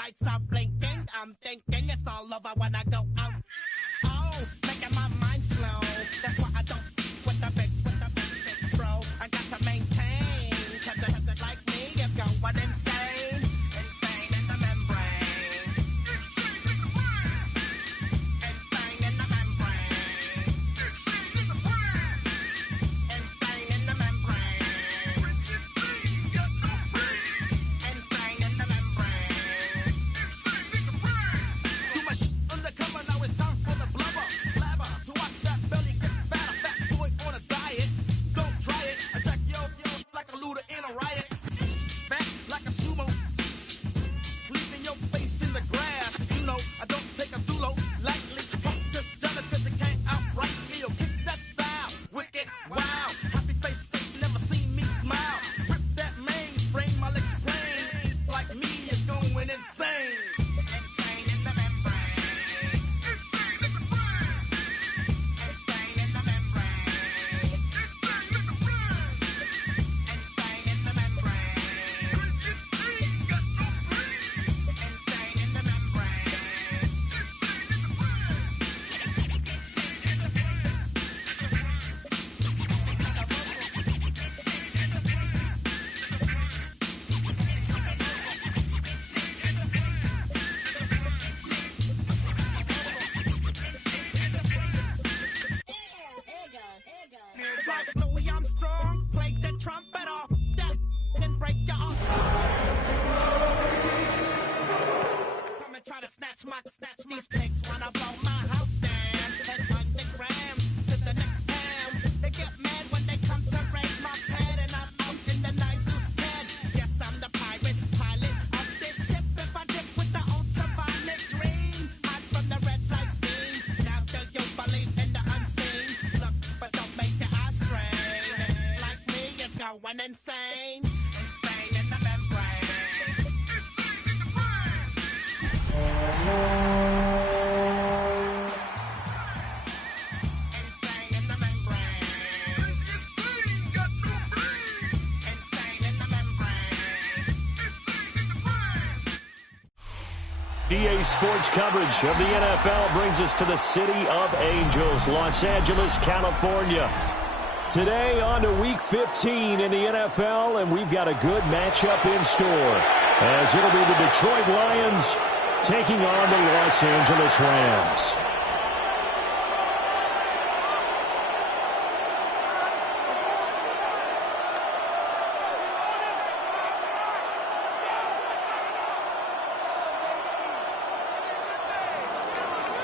lights are blinking. I'm thinking it's all over when I go out. Oh, making my mind slow. That's why I don't with the big bro. I got to maintain. Cause a hazard like me is going insane. Insane in the membrane. Insane in the membrane. Insane in the membrane. Insane in the membrane. Too much undercover, now it's time for the blubber. Blabber, to watch that belly get fatter. Fat boy on a diet, don't try it. Attack yo like a looter in a riot. Fat like a sumo, leaving your face in the grass. You know, I don't take a dulo lightly. Just jealous cause they can't outright me. Yo, kick that style, wicked, wow. Happy face, never seen me smile. Rip that mainframe, I'll explain. Like me is going insane. Insane in the membrane. Insane in the brain. Insane in the membrane. Insane in the brain. Insane in the membrane. Insane got no brain. Insane in the membrane. Insane in the brain. Insane in the brain. Like Louis Armstrong, played the trumpet off that and break your arm. Come and try to snatch these pigs when I blow my house down. And underground to the next town. They get mad when they come to raid my pad and I'm out in the night who's scared. Yes, I'm the pirate pilot of this ship. If I dip with the ultraviolet dream, hide from the red light beam. Now do you believe in the unseen? Look, but don't make your eyes strain. Like me, it's going insane. Insane in the membrane. Insane in the brain. Insane in the membrane. Insane got no brain. Insane in the membrane. Insane in the brain. DA Sports coverage of the NFL brings us to the City of Angels, Los Angeles, California. Today on to Week 15 in the NFL, and we've got a good matchup in store, as it'll be the Detroit Lions taking on the Los Angeles Rams.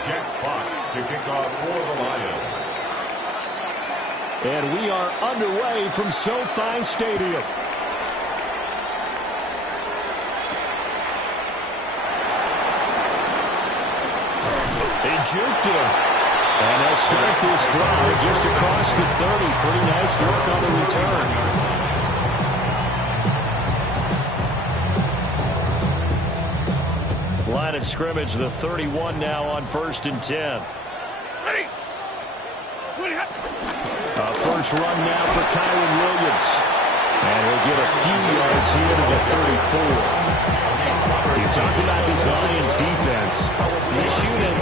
Jack Fox to kick off for the Lions. And we are underway from SoFi Stadium. They juked him. And they'll start this drive just across the 30. Pretty nice work on the return. Line of scrimmage, the 31 now on 1st and 10. First run now for Kyren Williams. And he'll get a few yards here to the 34. You talk about this Lions defense.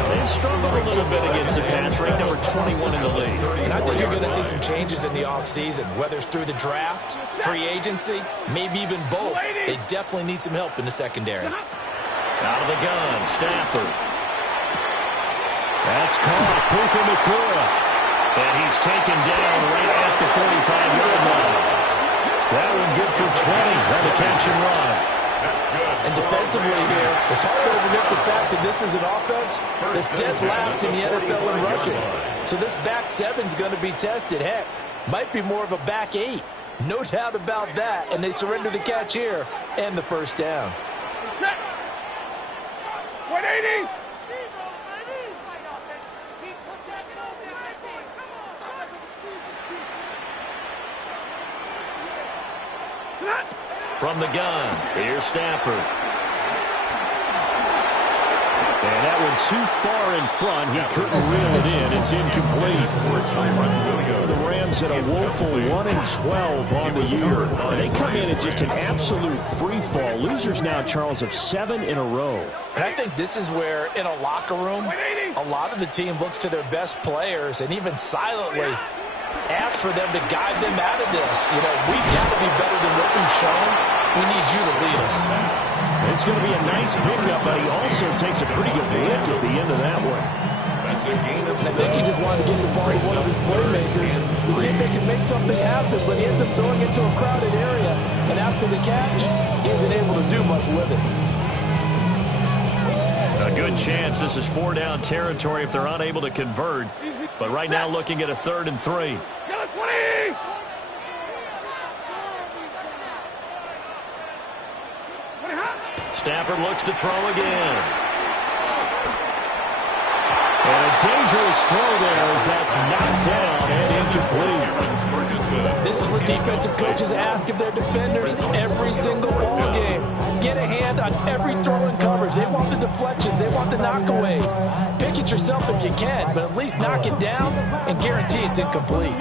They've struggled a little bit against the pass, ranked number 21 in the league. And I think you're going to see some changes in the offseason, whether it's through the draft, free agency, maybe even both. They definitely need some help in the secondary. Out of the gun, Stafford. That's caught, Puka Nacua. And he's taken down right at the 45-yard line. That one good for 20 on the catch and run. That's good. And defensively here, it's hard to overlook the fact that this is an offense that's dead last in the NFL in rushing. So this back seven's going to be tested. Heck, might be more of a back eight. No doubt about that. And they surrender the catch here and the first down. 180! From the gun, here's Stafford. And that one thrown too far in front. He couldn't reel it in. It's incomplete. The Rams at a woeful 1-12 on the year. And they come in at just an absolute free fall. Losers now, Charles, of 7 in a row. And I think this is where, in a locker room, a lot of the team looks to their best players and even silently asks for them to guide them out of this. You know, we've got to be better than what we've shown. We need you to lead us. It's going to be a nice pickup, but he also takes a pretty good lick at the end of that one. That's a gain of I think he just wanted to get the ball to one of his playmakers to see if they can make something happen, but he ends up throwing it to a crowded area. And after the catch, he isn't able to do much with it. A good chance this is 4-down territory if they're unable to convert. But right now looking at a 3rd and 3. Stafford looks to throw again. And a dangerous throw there as that's knocked down and incomplete. This is what defensive coaches ask of their defenders every single ball game. Get a hand on every throw in coverage. They want the deflections. They want the knockaways. Pick it yourself if you can, but at least knock it down and guarantee it's incomplete.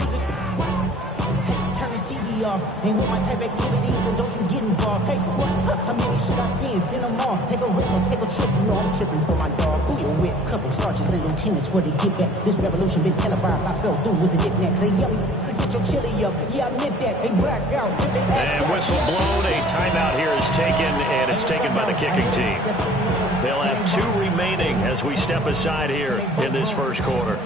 Ain't with my type of activities, but don't you get involved. Hey, what? How many should I see and send them off? Take a risk or take a trip. You know I'm tripping for my dog. Who you with? Couple sergeants and lieutenants for the get back. This revolution been televised. I fell through with the knickknacks. Hey, yo, get your chili up. Yeah, I meant that. Hey, blackout. And whistle blown. A timeout here is taken, and it's taken by the kicking team. They'll have 2 remaining as we step aside here in this first quarter.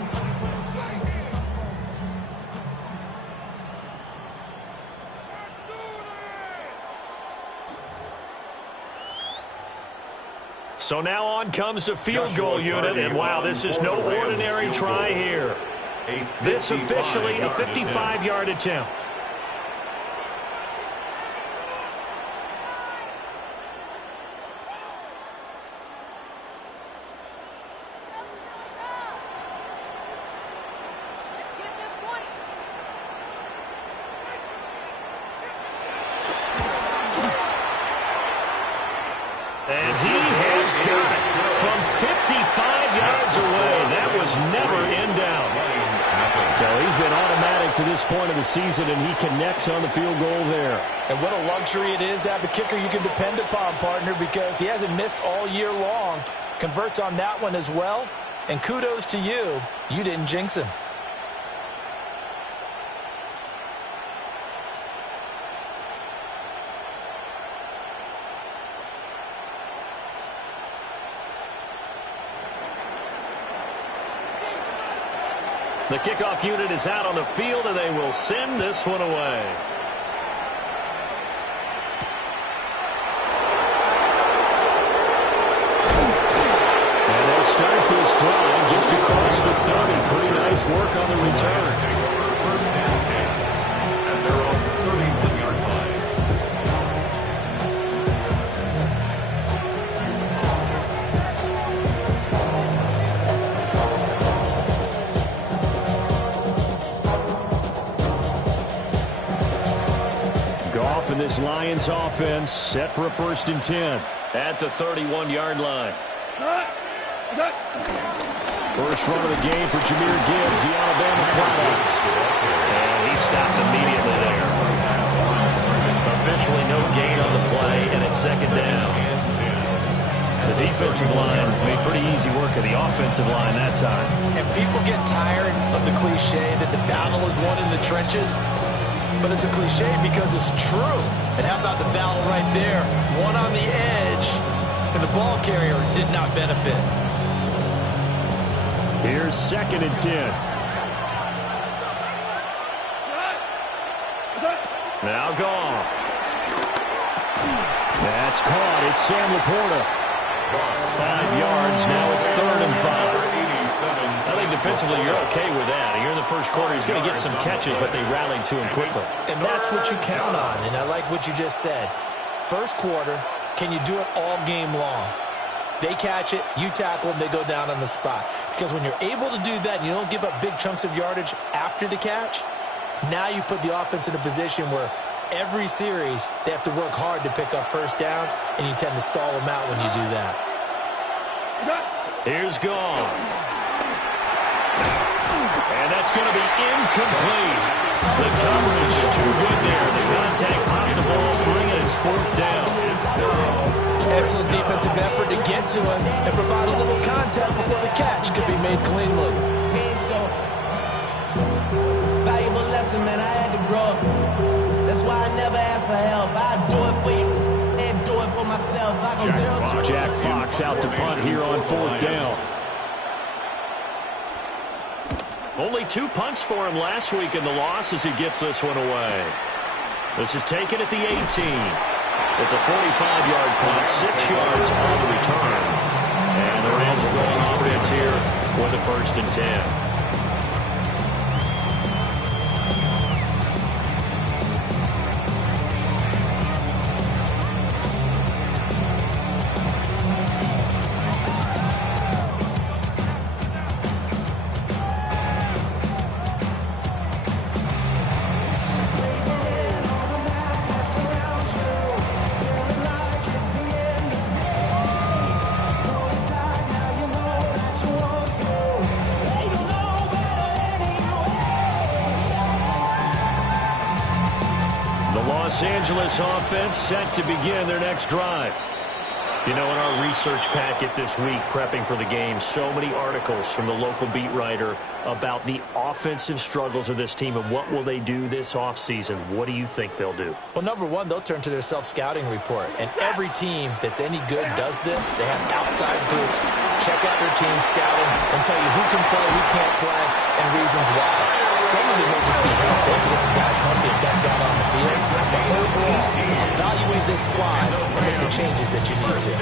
So now on comes the field goal unit, and wow, this is no ordinary try here. This officially a 55-yard attempt. And he has got it from 55 yards away. That was never in doubt. So he's been automatic to this point of the season, and he connects on the field goal there. And what a luxury it is to have a kicker you can depend upon, partner, because he hasn't missed all year long. Converts on that one as well. And kudos to you. You didn't jinx him. The kickoff unit is out on the field, and they will send this one away. And they'll start this drive just across the 30. Pretty nice work on the return. First and 10 at their own 31-yard line. Goff and this Lions offense set for a 1st and 10 at the 31-yard line. First run of the game for Jahmyr Gibbs, the Alabama product. And he stopped immediately there. Officially no gain on the play, and it's 2nd down. The defensive line made pretty easy work of the offensive line that time. And people get tired of the cliche that the battle is won in the trenches. But it's a cliche because it's true. And how about the battle right there? One on the edge, and the ball carrier did not benefit. Here's 2nd and 10. Now Goff. That's caught. It's Sam Laporta. 5 yards. Now it's 3rd and 5. I think defensively you're okay with that. You're in the first quarter. He's going to get some catches, but they rallied to him quickly. And that's what you count on, and I like what you just said. First quarter, can you do it all game long? They catch it, you tackle them, they go down on the spot. Because when you're able to do that and you don't give up big chunks of yardage after the catch, now you put the offense in a position where every series they have to work hard to pick up first downs, and you tend to stall them out when you do that. Here's Goff. And that's going to be incomplete. The coverage too good there. The contact popped the ball free, and it's 4th down. Excellent defensive effort to get to him and provide a little contact before the catch could be made cleanly. Valuable lesson, man. I had to grow up. That's why I never ask for help. I do it for you and do it for myself. I go Jack Fox out to punt here on 4th down. Only 2 punts for him last week in the loss as he gets this one away. This is taken at the 18. It's a 45-yard punt, 6 yards on the return. And the Rams are going offense here with a 1st and 10. Los Angeles offense set to begin their next drive. You know, in our research packet this week, prepping for the game, so many articles from the local beat writer about the offensive struggles of this team and what will they do this offseason. What do you think they'll do? Well, number one, they'll turn to their self-scouting report. And every team that's any good does this. They have outside groups, check out their team scouting, and tell you who can play, who can't play, and reasons why. Some of it may just be health. They have to get some guys healthy and back out on the field. But overall, evaluate this squad and make the changes that you need to.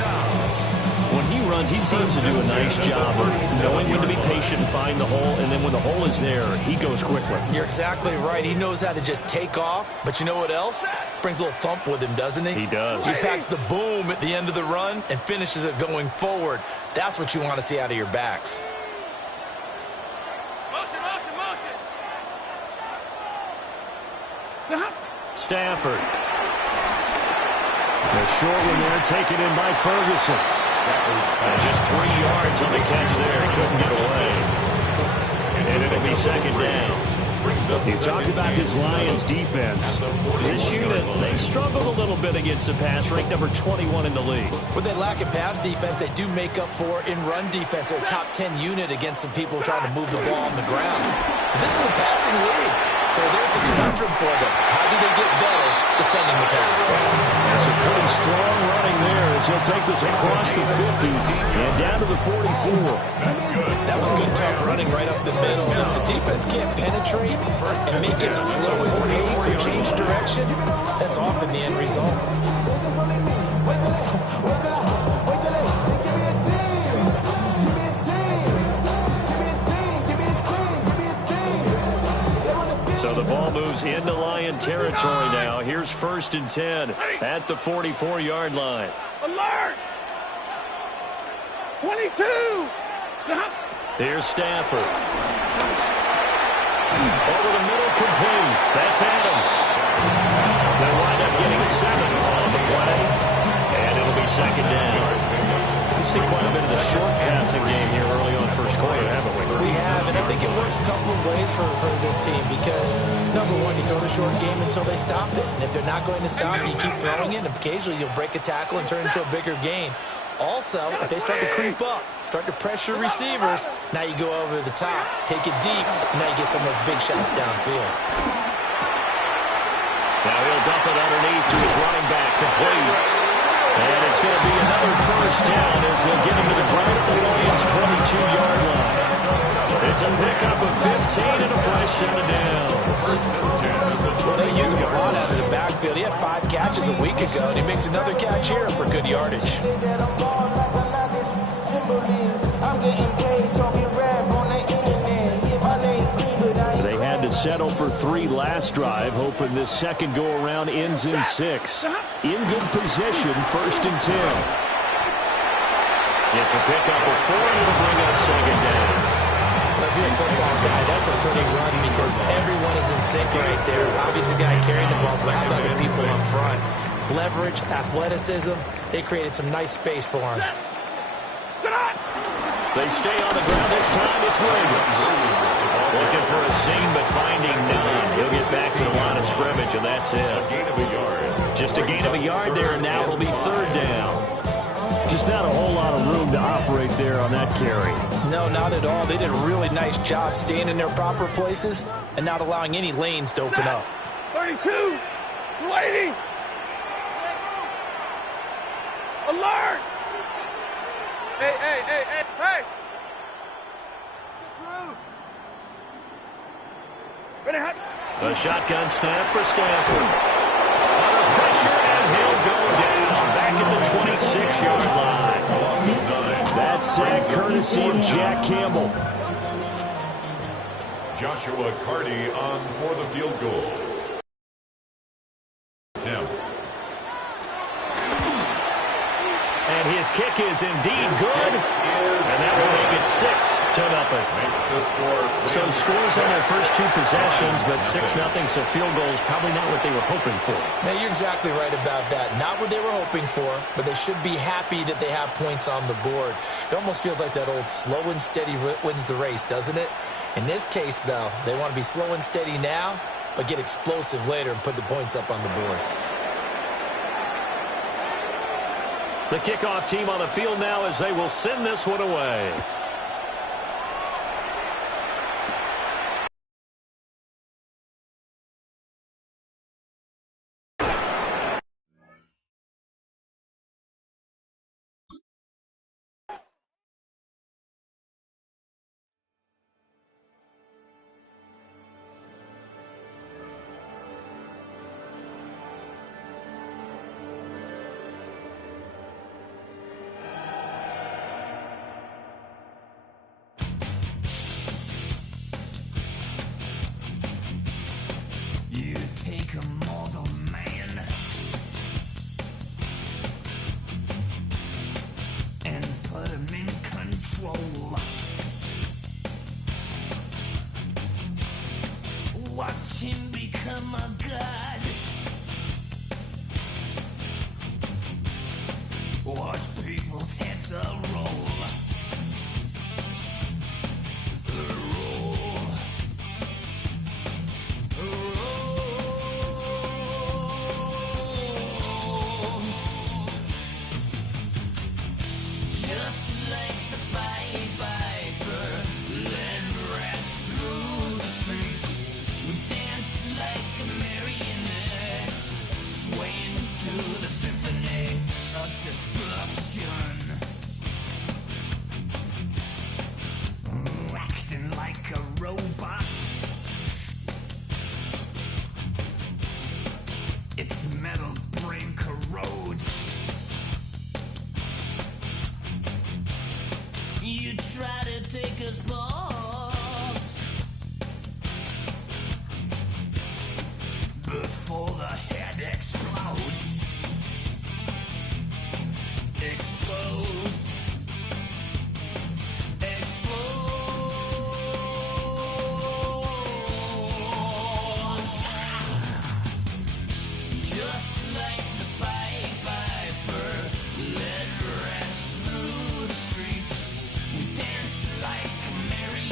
When he runs, he seems to do a nice job of knowing when to be patient and find the hole, and then when the hole is there, he goes quickly. You're exactly right. He knows how to just take off, but you know what else? Brings a little thump with him, doesn't he? He does. He packs the boom at the end of the run and finishes it going forward. That's what you want to see out of your backs. Stafford. The short one there taken in by Ferguson. Just 3 yards on the catch there. He couldn't get away. And it'll be 2nd down. You talk about this Lions defense. This unit, they struggled a little bit against the pass, ranked number 21 in the league. When they lack in pass defense, they do make up for in run defense. They're a top 10 unit against the people trying to move the ball on the ground. But this is a passing league. So there's a conundrum for them. How do they get better defending the pass? That's a pretty strong running there as he'll take this across the 50 and down to the 44. That was good, tough running right up the middle. And if the defense can't penetrate and make him slow his pace or change direction, that's often the end result. So the ball moves into Lion territory now. Here's 1st and 10 at the 44-yard line. Alert! 22! Here's Stafford. Over the middle, complete. That's Adams. They'll wind up getting 7 on the play, and it'll be 2nd down. We've seen quite a bit of the short passing game here early on first quarter, haven't we? We have, and I think it works a couple of ways for this team because, number one, you throw the short game until they stop it. And if they're not going to stop it, you keep throwing it, and occasionally you'll break a tackle and turn it into a bigger gain. Also, if they start to creep up, start to pressure receivers, now you go over the top, take it deep, and now you get some of those big shots downfield. Now he'll dump it underneath to his running back, complete. And it's going to be another 1st down as they'll get him to the ground at the Lions' 22-yard line. It's a pickup of 15 and a fresh set of downs. Well, they use him a lot out of the backfield. He had 5 catches a week ago, and he makes another catch here for good yardage. They had to settle for 3 last drive, hoping this second go-around ends in 6. In good position, 1st and 10. It's a pickup of 40 to bring up 2nd down. If you're a football guy, that's a pretty run because everyone is in sync right there. Obviously, the guy carrying the ball, but how about the people up front? Leverage, athleticism, they created some nice space for him. They stay on the ground. This time it's Williams. Looking for a seam, but finding none. He'll get back to the line of scrimmage, and that's it. A gain of a yard. Just a gain of a yard there, and now it'll be third down. Just not a whole lot of room to operate there on that carry. No, not at all. They did a really nice job staying in their proper places and not allowing any lanes to open up. 32! Waiting! Alert! Hey! A shotgun snap for Stanford. Under pressure, and he'll go down back at the 26-yard line. That's sack courtesy of Jack Campbell. Joshua Carty on for the field goal. Attempt. And his kick is indeed good. And that will make it 6-0. Makes the score. So scores on their first two possessions, but 6-0, so field goal is probably not what they were hoping for. Now, you're exactly right about that. Not what they were hoping for, but they should be happy that they have points on the board. It almost feels like that old slow and steady wins the race, doesn't it? In this case, though, they want to be slow and steady now, but get explosive later and put the points up on the board. The kickoff team on the field now as they will send this one away. Watch him become a god. Watch people's heads roll. Its metal brain corrodes. You try to take us balls before the head explodes. Explodes. Like Mary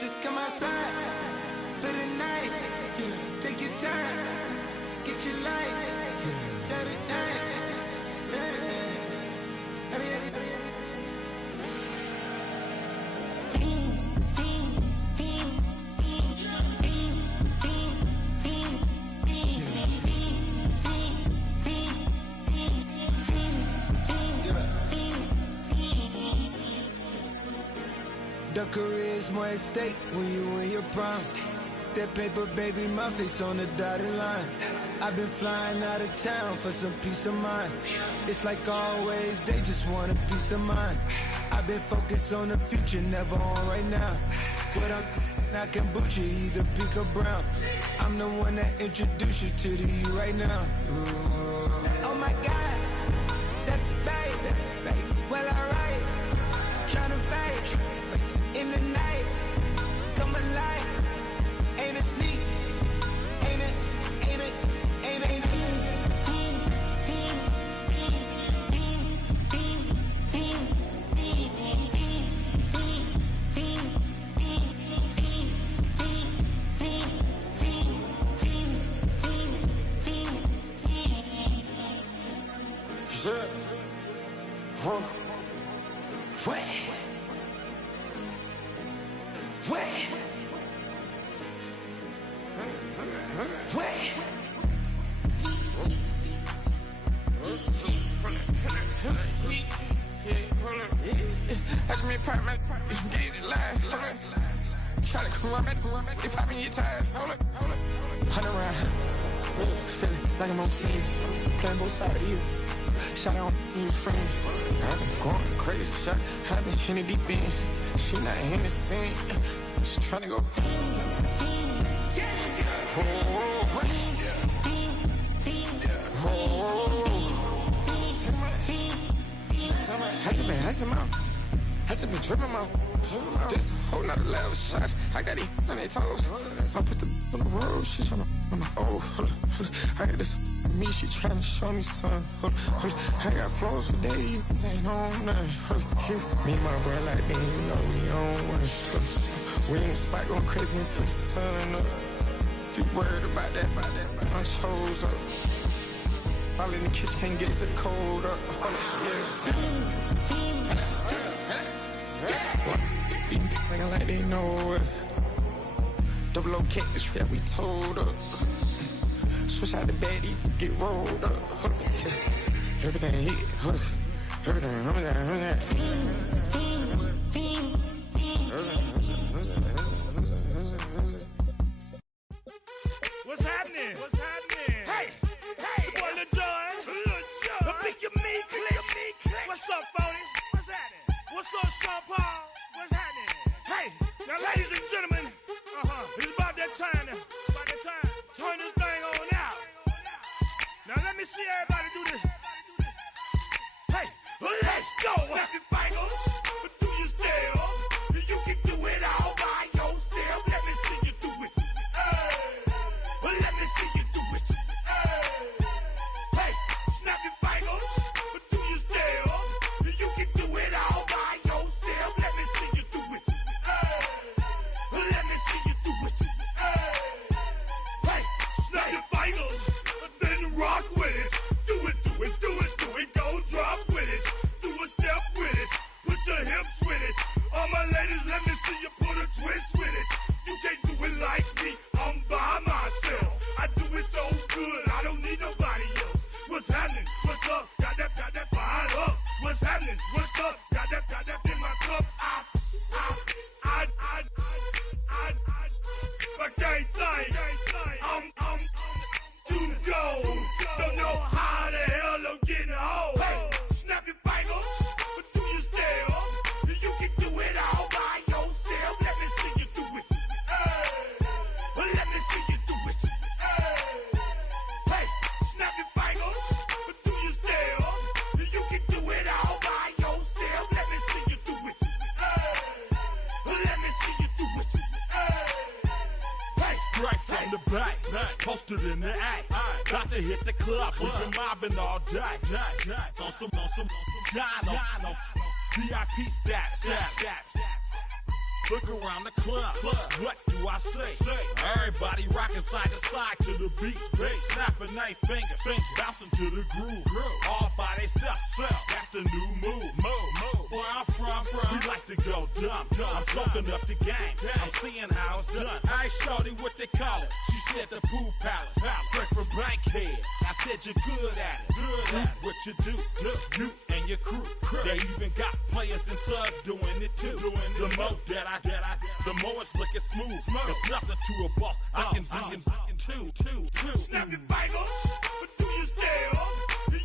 Just come outside for the night. Take your time, get your light. Dirty night. The career's more at stake when you in your prime. That paper, baby, my face on the dotted line. I've been flying out of town for some peace of mind. It's like always, they just want a peace of mind. I've been focused on the future, never on right now. But I can boot you either pink or brown. I'm the one that introduced you to the you right now. Oh my God, that baby, well alright, tryna fight. In the night, come alive. Ain't it sneak? Ain't it? Ain't it? Ain't it? Ain't it? Shit. Whoa. Wait. Wait. Wait. Ask me apartment, get it live. Try to come around, they popping your tires. Hold up. 100 round. Feeling like I'm on TV. Playing both sides of you. Shout out to your friends. I've been going crazy. Shot, I've been in the deep end. She not in the scene. She tryna go. I just been tripping out. Just holding out a level shot. I got it on their toes. I put the on the road. She tryna. Oh, hold up. I got this. Me, she tryna show me something. Hold up. I got flows for days. Ain't on nothing. Me and my bro like, man, you know we on one. We in the spot going crazy until the sun up. You worried about that, my chose up. All in the kitchen can't get the cold up. Nigga like they know it. Double O cactus that we told us. Switch out the baddie, get rolled up. Everything hit, everything, What's happening? Hey, it's your boy Lil Jon. The pick your me click. What's up, Phony? What's happening? What's up, Sean Paul? What's happening? Hey, now ladies and gentlemen, it's about that time. Turn this thing on out. Now let me see everybody do this. Hey, let's go. Snap your fingers, but do you still? You can do it all by yourself. Let me see you do it. Let me see you do it. Hey, snap your fingers, but do you still? You can do it all by yourself. Let me see you do it. Let me see you do it. Hey, snap your fingers, then rock with it. Do it. Go drop with it. Do a step with it. Put your hips with it. All my ladies, let me see you put a twist with it. You can't do it like me. I'm by myself. I do it so good. I don't need nobody else. What's happening? What's up? Got that fired up. What's happening? What's up? Got that in my cup. I can't think. I'm too go. Don't know how the hell I'm getting home. Hey, snap your fingers, but do you still? You can do it all by yourself. Let me see you do it. Let me see you do it. Hey, snap your fingers, but do you still? You can do it all by yourself. Let me see you do it. Let me see you do it. Hey, straight from the back, posted in the act. Got to hit the club, we've been mobbing all day. On some Dino, VIP stats. Look around the club. What do I say? Everybody rocking side to side to the beat. Snapping their fingers, bouncing to the groove. All by themselves. That's the new move. Where I'm from, we like to go dumb. I'm soaking up the game. I'm seeing how it's done. I ain't shorty what they call it. She said the pool palace. Straight from Bankhead. I said you're good at it. Good what you do. You and your crew. They even got players and thugs doing it too. The more that I the more it's looking smooth. It's nothing to a boss. I can two. Snap your fingers, but do you still?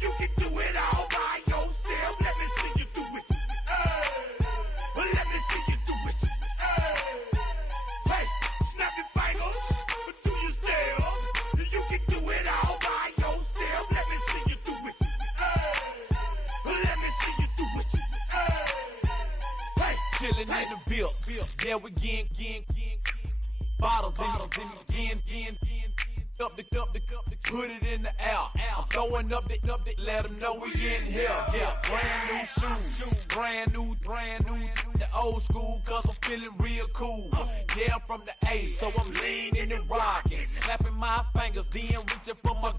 You can do it all by yourself. Let me see you do it. Let me see you do it. Hey, snap your fingers, but do you still? You can do it all by yourself. Let me see you do it. Let me see you do it. Hey, chillin' in the bill. Yeah, we getting bottles in up the put it in the air. I'm throwing up the let them know we in here. Yeah, brand new shoes, brand new. The old school, cause I'm feeling real cool. Yeah, I'm from the A, so I'm leaning and rocking, snapping my fingers, then reaching for my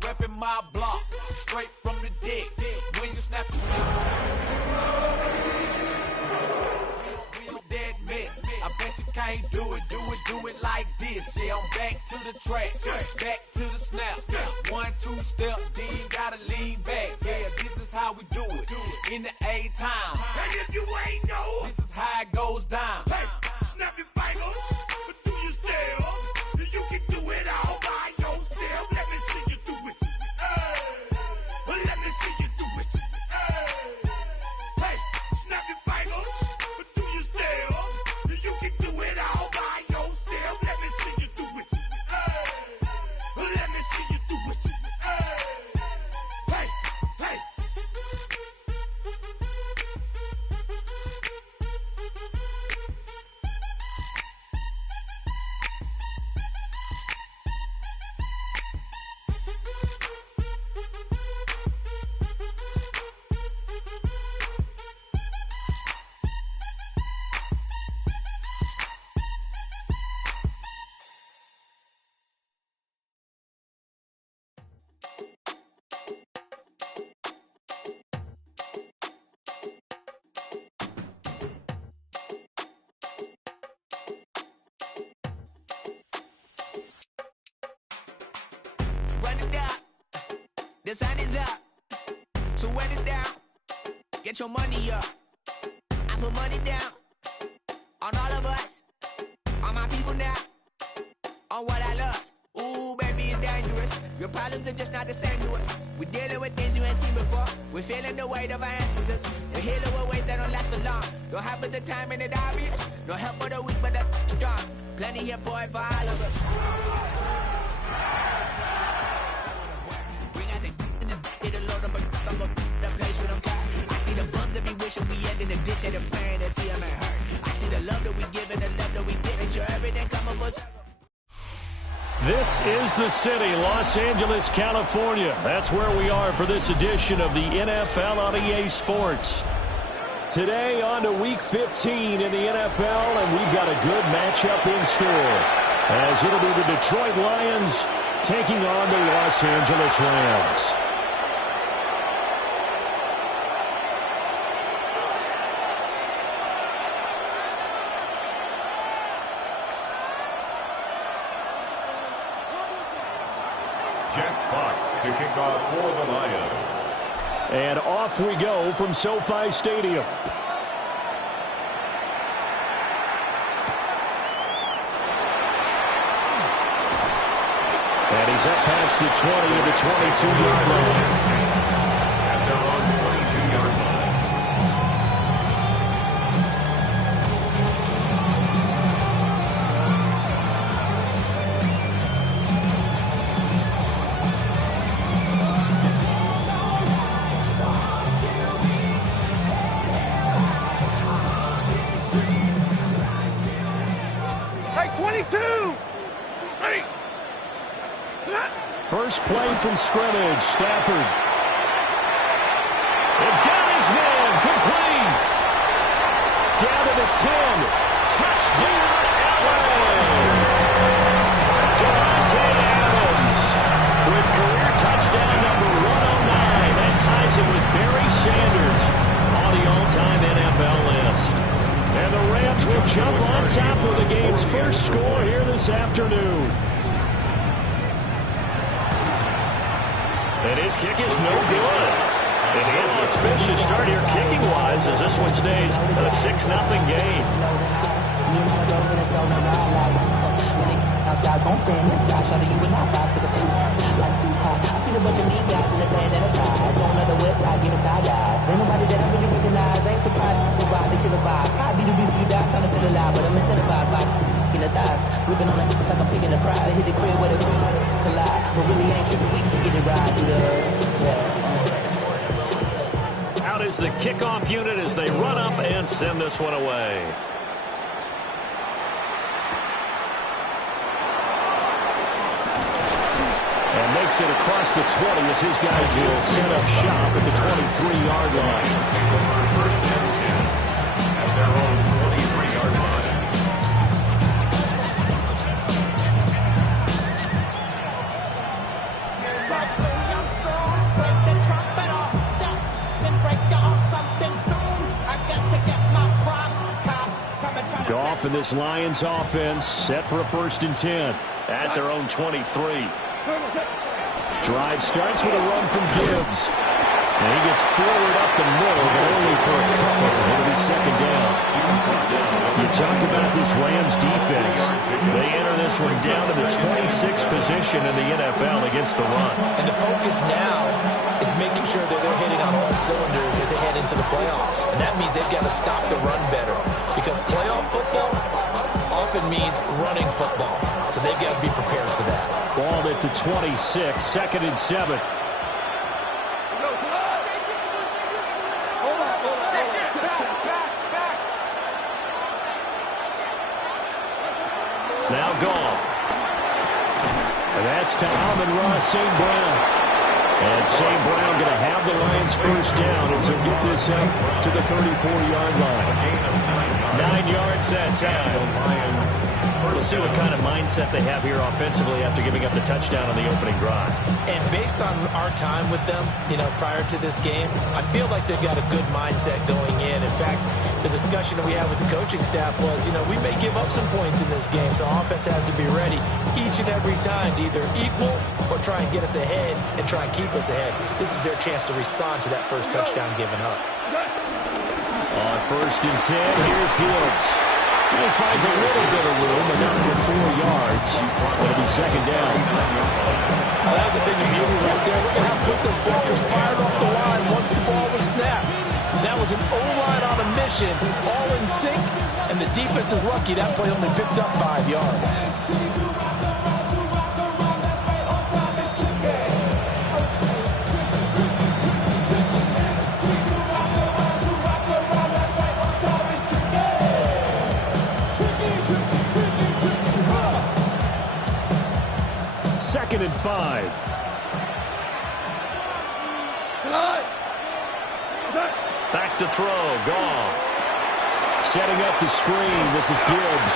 repping my block, straight from the deck. When you snap your that mess, I bet you can't do it like this. Yeah, I'm back to the track, back to the snap. 1, 2 step, then gotta lean back. Yeah, this is how we do it in the A-time. And if you ain't know, this is how it goes down. Hey, snap your fingers, but do you still? You can do it all by yourself. Let me see you do it. Let me see you do it. Hey, snap your fingers, but do you still? You can do it all by yourself. Let me see you do it. Let me see you do it. Hey. Run it down, the sun is up, so run it down, get your money up. I put money down on all of us, on my people now, on what I love. Ooh, baby, it's dangerous. Your problems are just not the same to us. We're dealing with things you ain't seen before. We're feeling the weight of our ancestors. We're healing with ways that don't last for long. Don't have but the time and it obvious. No help for the weak, but the strong. Plenty here, boy, for all of us. Bring out the load up the place with them caught. I see the bums that be wishing we end in the ditch and the pain that see them ain't hurt. I see the love that we give and the love that we get. Make sure everything come up us. This is the city, Los Angeles, California. That's where we are for this edition of the NFL on EA Sports. Today on to Week 15 in the NFL, and we've got a good matchup in store, as it'll be the Detroit Lions taking on the Los Angeles Rams. Jack Fox to kick off for the Lions. And off we go from SoFi Stadium. And he's up past the 20 to the 22-yard line. And they're on 22-yard line. First play from scrimmage, Stafford. And got his man complete. Down to the 10. Touchdown, LA! Davante Adams with career touchdown number 109. That ties him with Barry Sanders on the all-time NFL list. And the Rams will jump on top with the game's first score here this afternoon. And his kick is no good. An inauspicious start here kicking-wise as this one stays a 6-0 game. Outside, so I'm staying inside. Shout you and I vibe to the beat. Like too hot. I seen a bunch of mean guys in the band at a time. Going on the west side, giving side eyes. Ain't nobody that I really recognize. I ain't surprised to ride the killer vibe. Probably the reason you die trying to feel alive, but I'm incentivized by in the thighs. Ripping on it like I'm picking the pride. I hit the crib where the collide. But really ain't tripping. We can get it right through the Out is the kickoff unit as they run up and send this one away. And makes it across the 20 as his guys will set up shop at the 23-yard line. First and 10 at their own 23-yard line. Goff and this Lions offense set for a 1st and 10 at their own 23. Drive starts with a run from Gibbs. And he gets forward up the middle, but only for a couple. It'll be 2nd down. You talked about this Rams defense. They enter this one down to the 26th position in the NFL against the run. And the focus now is making sure that they're hitting on all cylinders as they head into the playoffs. And that means they've got to stop the run better. Because playoff football often means running football. So they've got to be prepared for that. Ball at the 26, 2nd and 7. Now Goff. And that's to Amon-Ra St. Brown. And St. Brown going to have the Lions 1st down as he'll get this up to the 34-yard line. 9 yards that time. We'll see what kind of mindset they have here offensively after giving up the touchdown on the opening drive. And based on our time with them, prior to this game, I feel like they've got a good mindset going in. In fact, the discussion that we had with the coaching staff was, we may give up some points in this game, so our offense has to be ready each and every time to either equal or try and get us ahead and try and keep us ahead. This is their chance to respond to that first touchdown given up. On 1st and 10, here's Gibbs. He finds a little bit of room, enough for 4 yards. It'll be 2nd down. Well, that was a big beauty right there. Look at how quick the blockers fired off the line once the ball was snapped. That was an O-line on a mission, all in sync, and the defense is lucky that play only picked up 5 yards. Second and 5. Back to throw. Goff. Setting up the screen. This is Gibbs.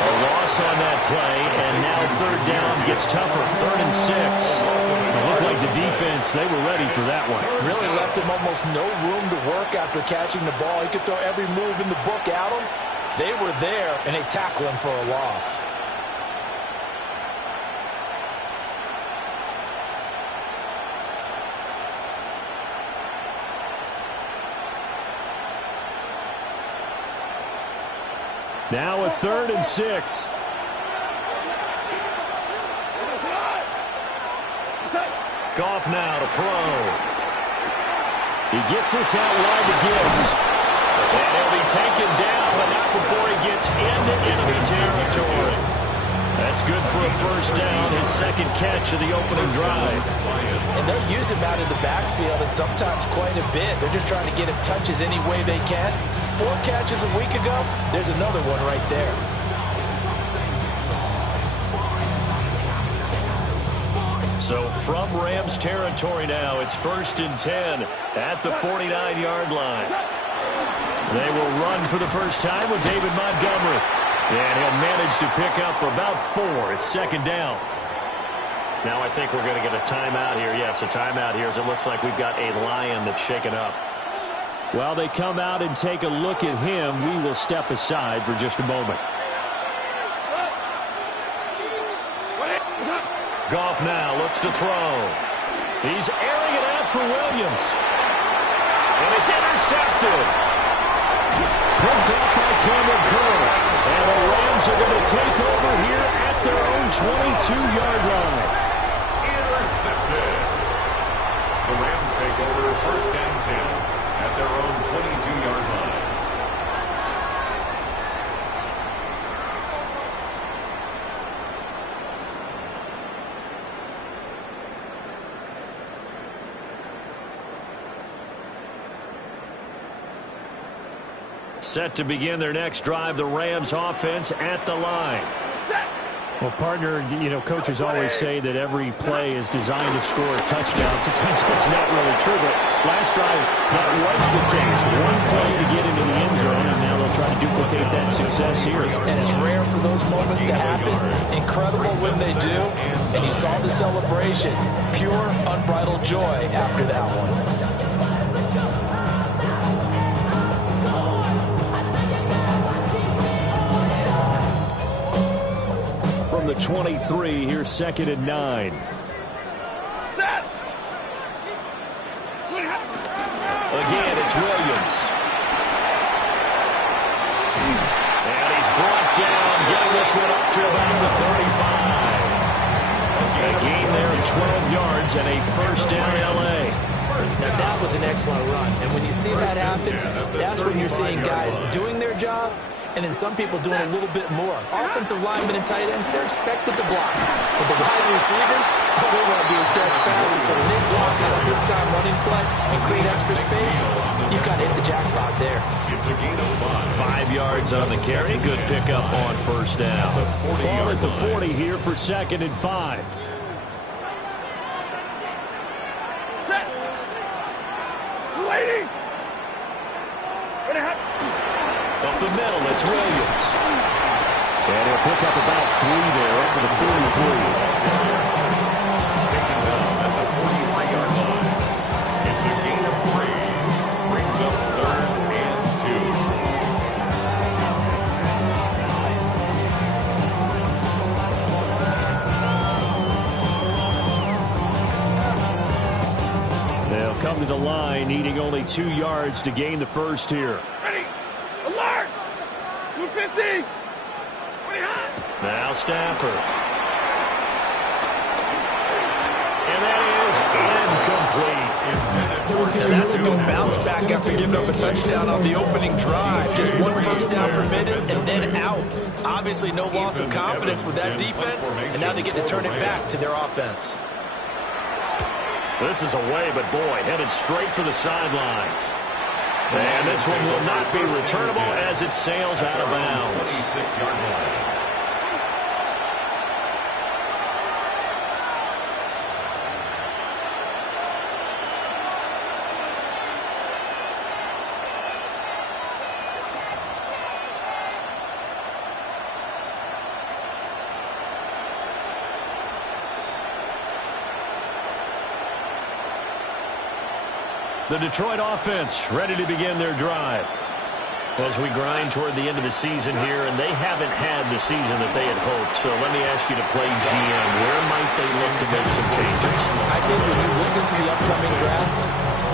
A loss on that play, and now 3rd down gets tougher. 3rd and 6. It looked like the defense, they were ready for that one. Really left him almost no room to work after catching the ball. He could throw every move in the book at him. They were there, and they tackle him for a loss. Now a 3rd and 6. Goff now to throw. He gets this out wide to Gibbs. And he'll be taken down, but not before he gets into enemy territory. That's good for a 1st down, his 2nd catch of the opening drive. And they'll use him out in the backfield, and sometimes quite a bit. They're just trying to get him touches any way they can. 4 catches a week ago, there's another one right there. So from Rams territory now, it's 1st and 10 at the 49-yard line. They will run for the first time with David Montgomery. And he'll manage to pick up about 4. It's second down. Now I think we're going to get a timeout here. Yes, a timeout here as it looks like we've got a Lion that's shaken up. While they come out and take a look at him, we will step aside for just a moment. Goff now looks to throw. He's airing it out for Williams. And it's intercepted. Picked up by Cameron Curl. And the Rams are going to take over here at their own 22-yard line. Intercepted. The Rams take over first and 10 at their own 22-yard line. Set to begin their next drive, the Rams offense at the line. Well, partner, coaches always say that every play is designed to score a touchdown. Sometimes that's not really true, but last drive, that was the case. One play to get into the end zone, and now they'll try to duplicate that success here. And it's rare for those moments to happen. Incredible when they do. And you saw the celebration. Pure, unbridled joy after that one. From the 23, here's second and 9. Again, it's Williams. And he's brought down, getting this one up to about the 35. A gain there of 12 yards and a first down L.A. Now, that was an excellent run. And when you see that happen, that's when you're seeing guys doing their job, and then some people doing a little bit more. Offensive linemen and tight ends, they're expected to block. But the wide receivers, all they want to do is catch passes. So when they block on a big-time running play and create extra space, you've got to hit the jackpot there. It's a gain of 5 yards on the carry. Good pickup on first down. Ball at the 40 here for second and 5. Waiting. Up the middle, it's Williams. And he'll pick up about 3 there, up to the 43. Taken down at the 43-yard line. It's a gain of 3. Brings up third and 2. They'll come to the line, needing only 2 yards to gain the first here. Ready. Alert. 250. Now Stafford. And that is incomplete. Now that's a good bounce back after giving up a touchdown on the opening drive. Just 1 first down permitted and then out. Obviously no loss of confidence with that defense, and now they get to turn it back to their offense. This is away, but boy, headed straight for the sidelines. And this one will not be returnable as it sails out of bounds. 26-yard line. The Detroit offense ready to begin their drive. As we grind toward the end of the season here, and they haven't had the season that they had hoped. So let me ask you to play GM. Where might they look to make some changes? I think when you look into the upcoming draft,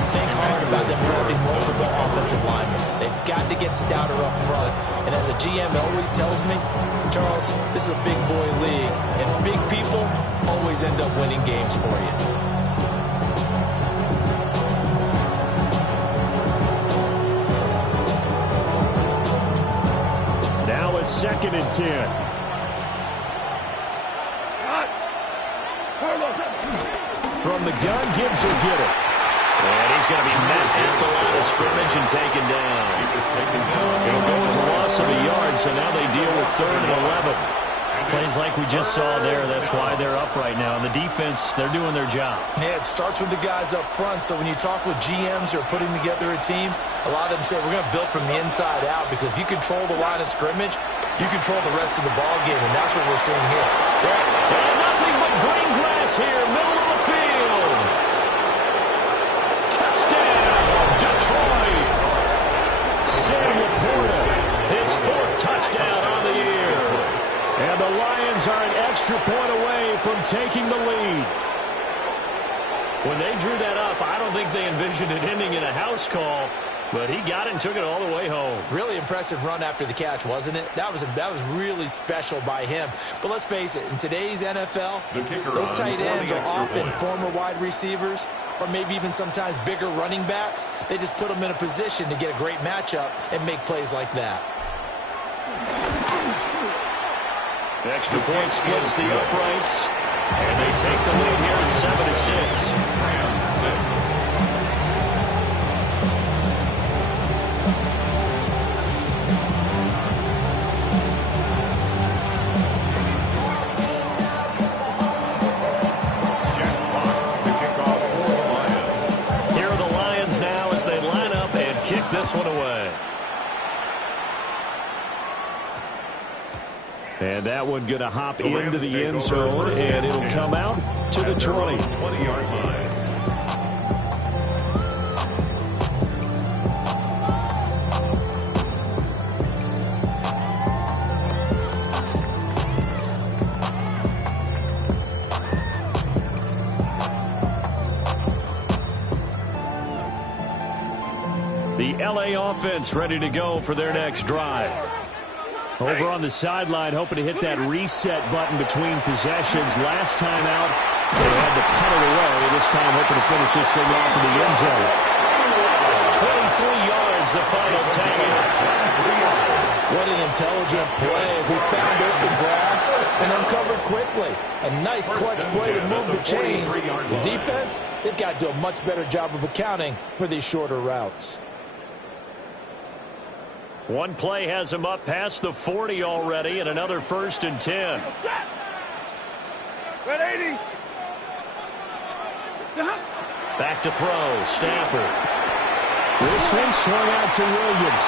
think hard about them drafting multiple offensive linemen. They've got to get stouter up front. And as a GM always tells me, Charles, this is a big boy league, and big people always end up winning games for you. Second and 10. From the gun, Gibbs will get it. And he's going to be met at the line of scrimmage and taken down. It'll go as a loss of a yard, so now they deal with 3rd and 11. Plays like we just saw there, that's why they're up right now. And the defense, they're doing their job. Yeah, it starts with the guys up front. So when you talk with GMs who are putting together a team, a lot of them say we're going to build from the inside out, because if you control the line of scrimmage, you control the rest of the ball game, and that's what we're seeing here. And nothing but green grass here, middle of the field. Touchdown, Detroit. Sam Laporta, his 4th touchdown on the year. And the Lions are an extra point away from taking the lead. When they drew that up, I don't think they envisioned it ending in a house call, but he got it and took it all the way home. Really impressive run after the catch, wasn't it? That was really special by him. But let's face it, in today's NFL, those tight ends are often former wide receivers, or maybe even sometimes bigger running backs. They just put them in a position to get a great matchup and make plays like that. The extra point splits the uprights, and they take the lead here at 7-6. Jack Fox to kick off for the Lions. Here are the Lions now as they line up and kick this one away. And that one going to hop into the end zone, and it'll come out to the 20. 20-yard line. The LA offense ready to go for their next drive. Over on the sideline, hoping to hit that reset button between possessions. Last time out, they had to punt it away. This time, hoping to finish this thing off in the end zone. 23 yards, the final tally. What an intelligent play as he found open grass and uncovered quickly. A nice clutch play to move the chains. The defense, they've got to do a much better job of accounting for these shorter routes. One play has him up past the 40 already, and another 1st and 10. Back to throw, Stafford. This one swung out to Williams.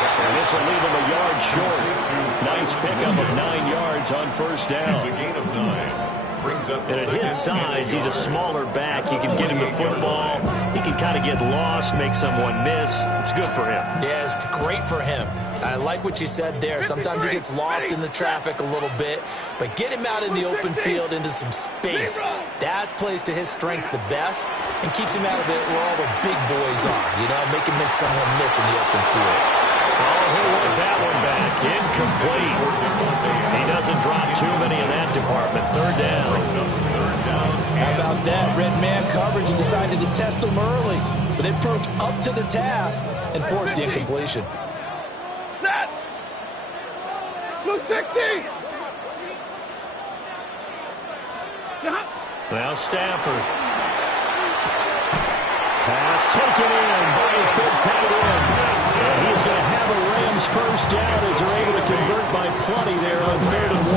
And this will leave him a yard short. Nice pickup of 9 yards on 1st down. It's a gain of 9. Brings up And at his size, he's a smaller back. You can get him the football. He can kind of get lost, make someone miss. It's good for him. Yeah, it's great for him. I like what you said there. Sometimes he gets lost in the traffic a little bit, but get him out in the open field into some space. That plays to his strengths the best and keeps him out of it where all the big boys are, make him make someone miss in the open field. Oh, he'll want that one back. Incomplete. He doesn't drop too many in that department. 3rd down. How about that? Red man coverage and decided to test him early, but they approached up to the task and forced the incompletion. Now Stafford. Pass taken in by his big tight end. And he's going to have a Rams 1st down as they're able to convert by plenty there on 3rd and 1.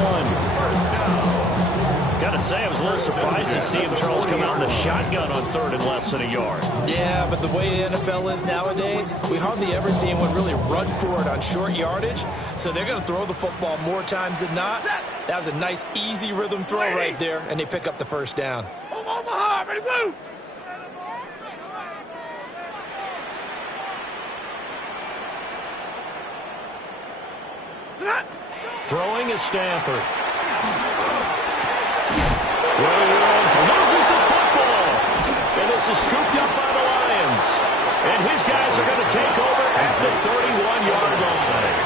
Got to say, I was a little surprised to see him, Charles, come out in the shotgun on 3rd and less than a yard. Yeah, but the way the NFL is nowadays, we hardly ever see anyone really run for it on short yardage. So they're going to throw the football more times than not. That was a nice, easy rhythm throw right there, and they pick up the 1st down. Omaha, ready, blue! Throwing is Stafford. Williams loses the football. And this is scooped up by the Lions. And his guys are going to take over at the 31-yard line.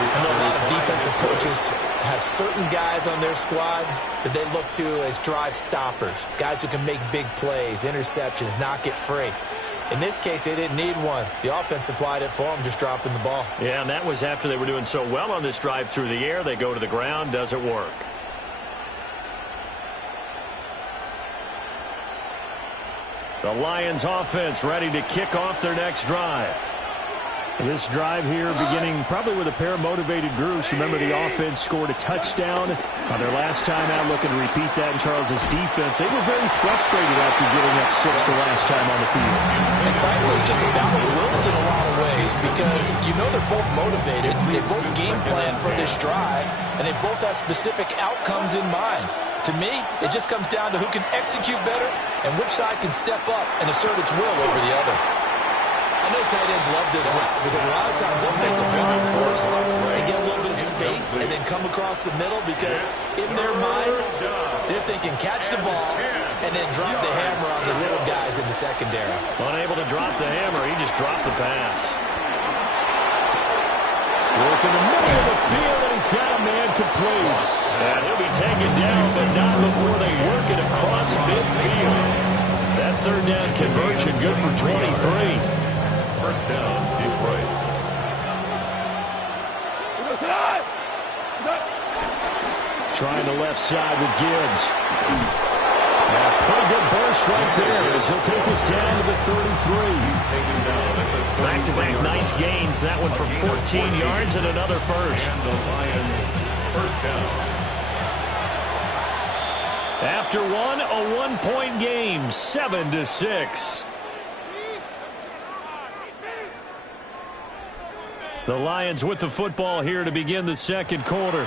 And a lot of defensive coaches have certain guys on their squad that they look to as drive stoppers, guys who can make big plays, interceptions, knock it free. In this case, they didn't need one. The offense supplied it for them, just dropping the ball. Yeah, and that was after they were doing so well on this drive through the air. They go to the ground, doesn't work. The Lions offense ready to kick off their next drive. This drive here beginning probably with a pair of motivated groups. Remember, the offense scored a touchdown on their last time out, looking to repeat that in Charles's defense. They were very frustrated after giving up 6 the last time on the field. And frankly, it's just a battle of wills in a lot of ways because you know they're both motivated. They both game plan for this drive, and they both have specific outcomes in mind. To me, it just comes down to who can execute better and which side can step up and assert its will over the other. I know tight ends love this route because a lot of times they'll take the blind first and get a little bit of space and then come across the middle because in their mind, they're thinking catch the ball and then drop the hammer on the little guys in the secondary. Unable to drop the hammer, he just dropped the pass. Work in the middle of the field, and he's got a man complete. And he'll be taken down, but not before they work it across midfield. That third down conversion good for 23. First down, Detroit. Trying the left side with Gibbs. And a pretty good burst right there as he'll take this down to the 33. Back-to-back nice gains. That one for 14 yards and another first. And the Lions, first down. After one, a one-point game, 7-6. The Lions with the football here to begin the second quarter,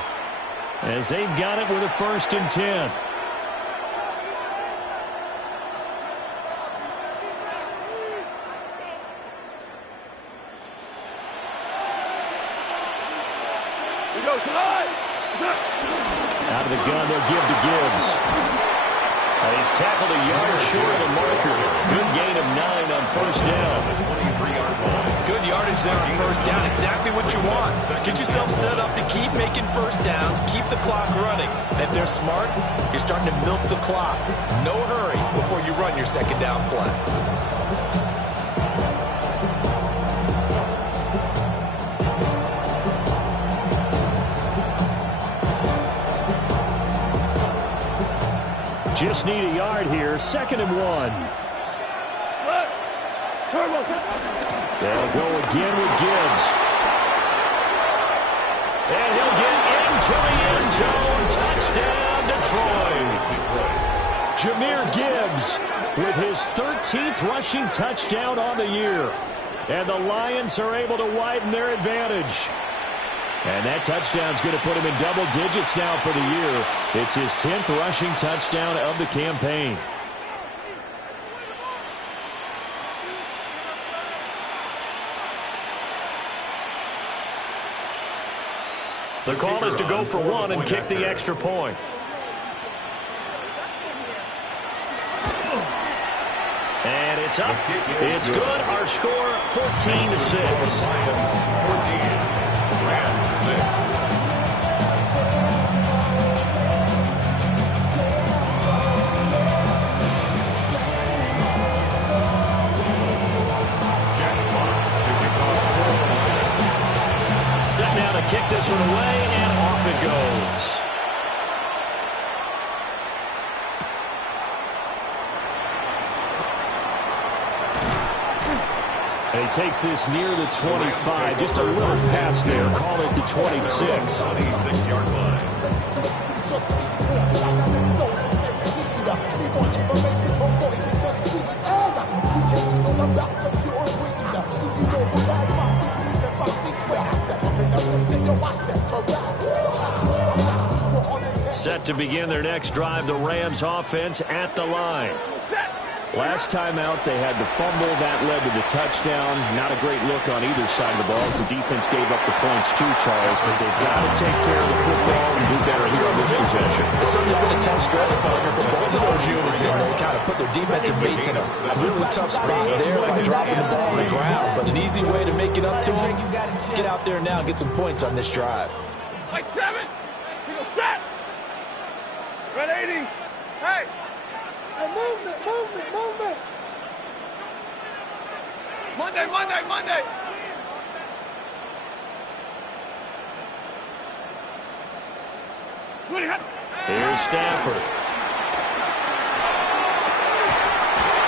as they've got it with a 1st and 10. Out of the gun, they'll give to Gibbs. And he's tackled a yard short of the marker. Good gain of 9 on first down. Good yardage there on first down. Exactly what you want. Get yourself set up to keep making first downs, keep the clock running. And if they're smart, you're starting to milk the clock. No hurry before you run your second down play. Just need a yard here. 2nd and 1. They'll go again with Gibbs. And he'll get into the end zone. Touchdown, Detroit. Jahmyr Gibbs with his 13th rushing touchdown on the year. And the Lions are able to widen their advantage. And that touchdown's going to put him in double digits now for the year. It's his 10th rushing touchdown of the campaign. The call is to go for one and kick the extra point. And it's up. It's good. Our score, 14-6. Lions, 14. Rams, 6. Kick this one away, and off it goes. And he takes this near the 25. Just a little pass there. Call it the 26. 26-yard line. Set to begin their next drive, the Rams offense at the line. Last time out, they had to fumble. That led to the touchdown. Not a great look on either side of the ball as the defense gave up the points too, Charles. But they've got to take care of the football and do better here on this possession. It's certainly been a tough stretch, partner, for both of those units. And they kind of put their defensive mates in a really tough spot there by dropping the ball on the ground. But an easy way to make it up to them, get out there now and get some points on this drive. Like 7. Single set. Red 80. Hey. Hey, movement. Monday. Here's Stafford.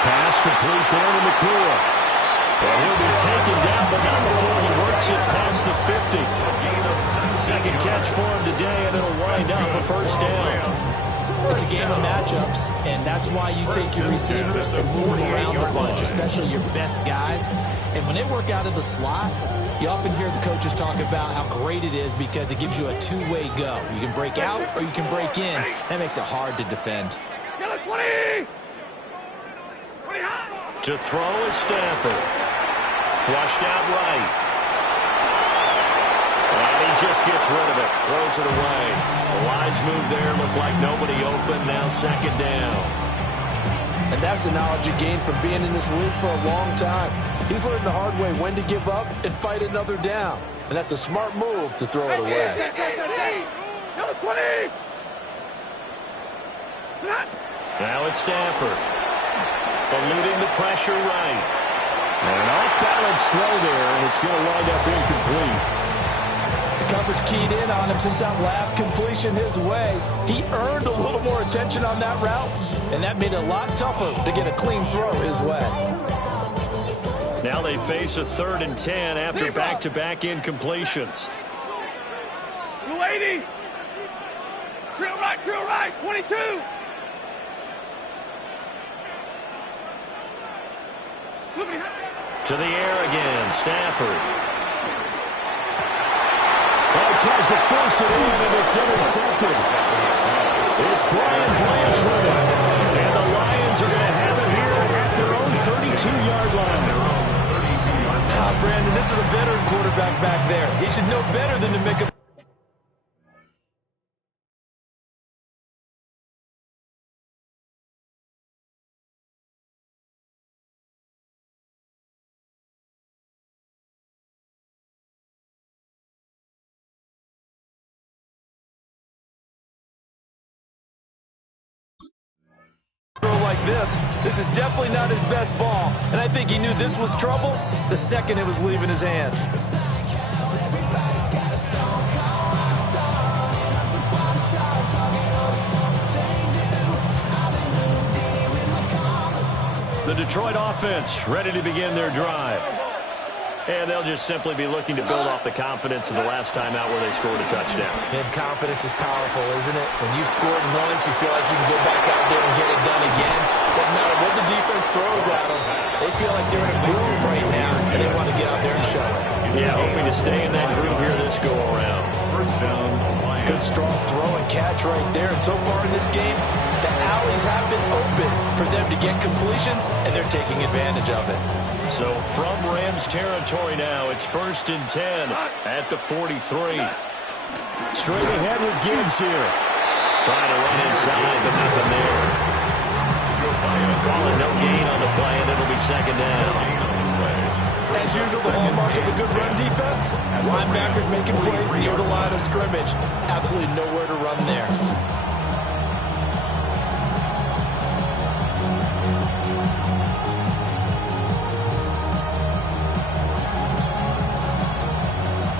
Pass complete there to McCool. And he'll be taken down, but not before he for him today, and it'll wind up a first down. It's a game of matchups, and that's why you take your receivers and move them around the bunch, especially your best guys. And when they work out of the slot, you often hear the coaches talk about how great it is because it gives you a two-way go. You can break out or you can break in. That makes it hard to defend. To throw is Stafford. Flushed out right. And he just gets rid of it. Throws it away. The wise move there. Looked like nobody open. Now second down. And that's the knowledge you gain from being in this league for a long time. He's learned the hard way when to give up and fight another down. And that's a smart move to throw it away. Now it's Stafford. Eluding the pressure right. An off-balance throw there, and it's going to wind up incomplete. The coverage keyed in on him since that last completion his way. He earned a little more attention on that route, and that made it a lot tougher to get a clean throw his way. Now they face a 3rd and 10 after back-to-back incompletions. 280. Drill right, 22. To the air again, Stafford. Oh, tries to force it in, and it's intercepted. It's Brian Branch with it. And the Lions are going to have it here at their own 32-yard line. Brandon, this is a veteran quarterback back there. He should know better than to make a... like this. This is definitely not his best ball, and I think he knew this was trouble the second it was leaving his hand. The Detroit offense ready to begin their drive. And they'll just simply be looking to build off the confidence of the last time out where they scored a touchdown. And confidence is powerful, isn't it? When you've scored once, you feel like you can go back out there and get it done again. Doesn't matter what the defense throws at them. They feel like they're in a groove right now, and they want to get out there and show it. Yeah, hoping to stay in that groove here this go-around. First down, Lions. Good strong throw and catch right there. And so far in this game, the alleys have been open for them to get completions, and they're taking advantage of it. So from Rams territory now, it's 1st and 10 at the 43. Straight ahead with Gibbs here. Trying to run inside, but nothing there. Calling no gain on the play, and it'll be second down. As usual, the hallmark of a good run defense, linebackers making plays near the line of scrimmage. Absolutely nowhere to run there.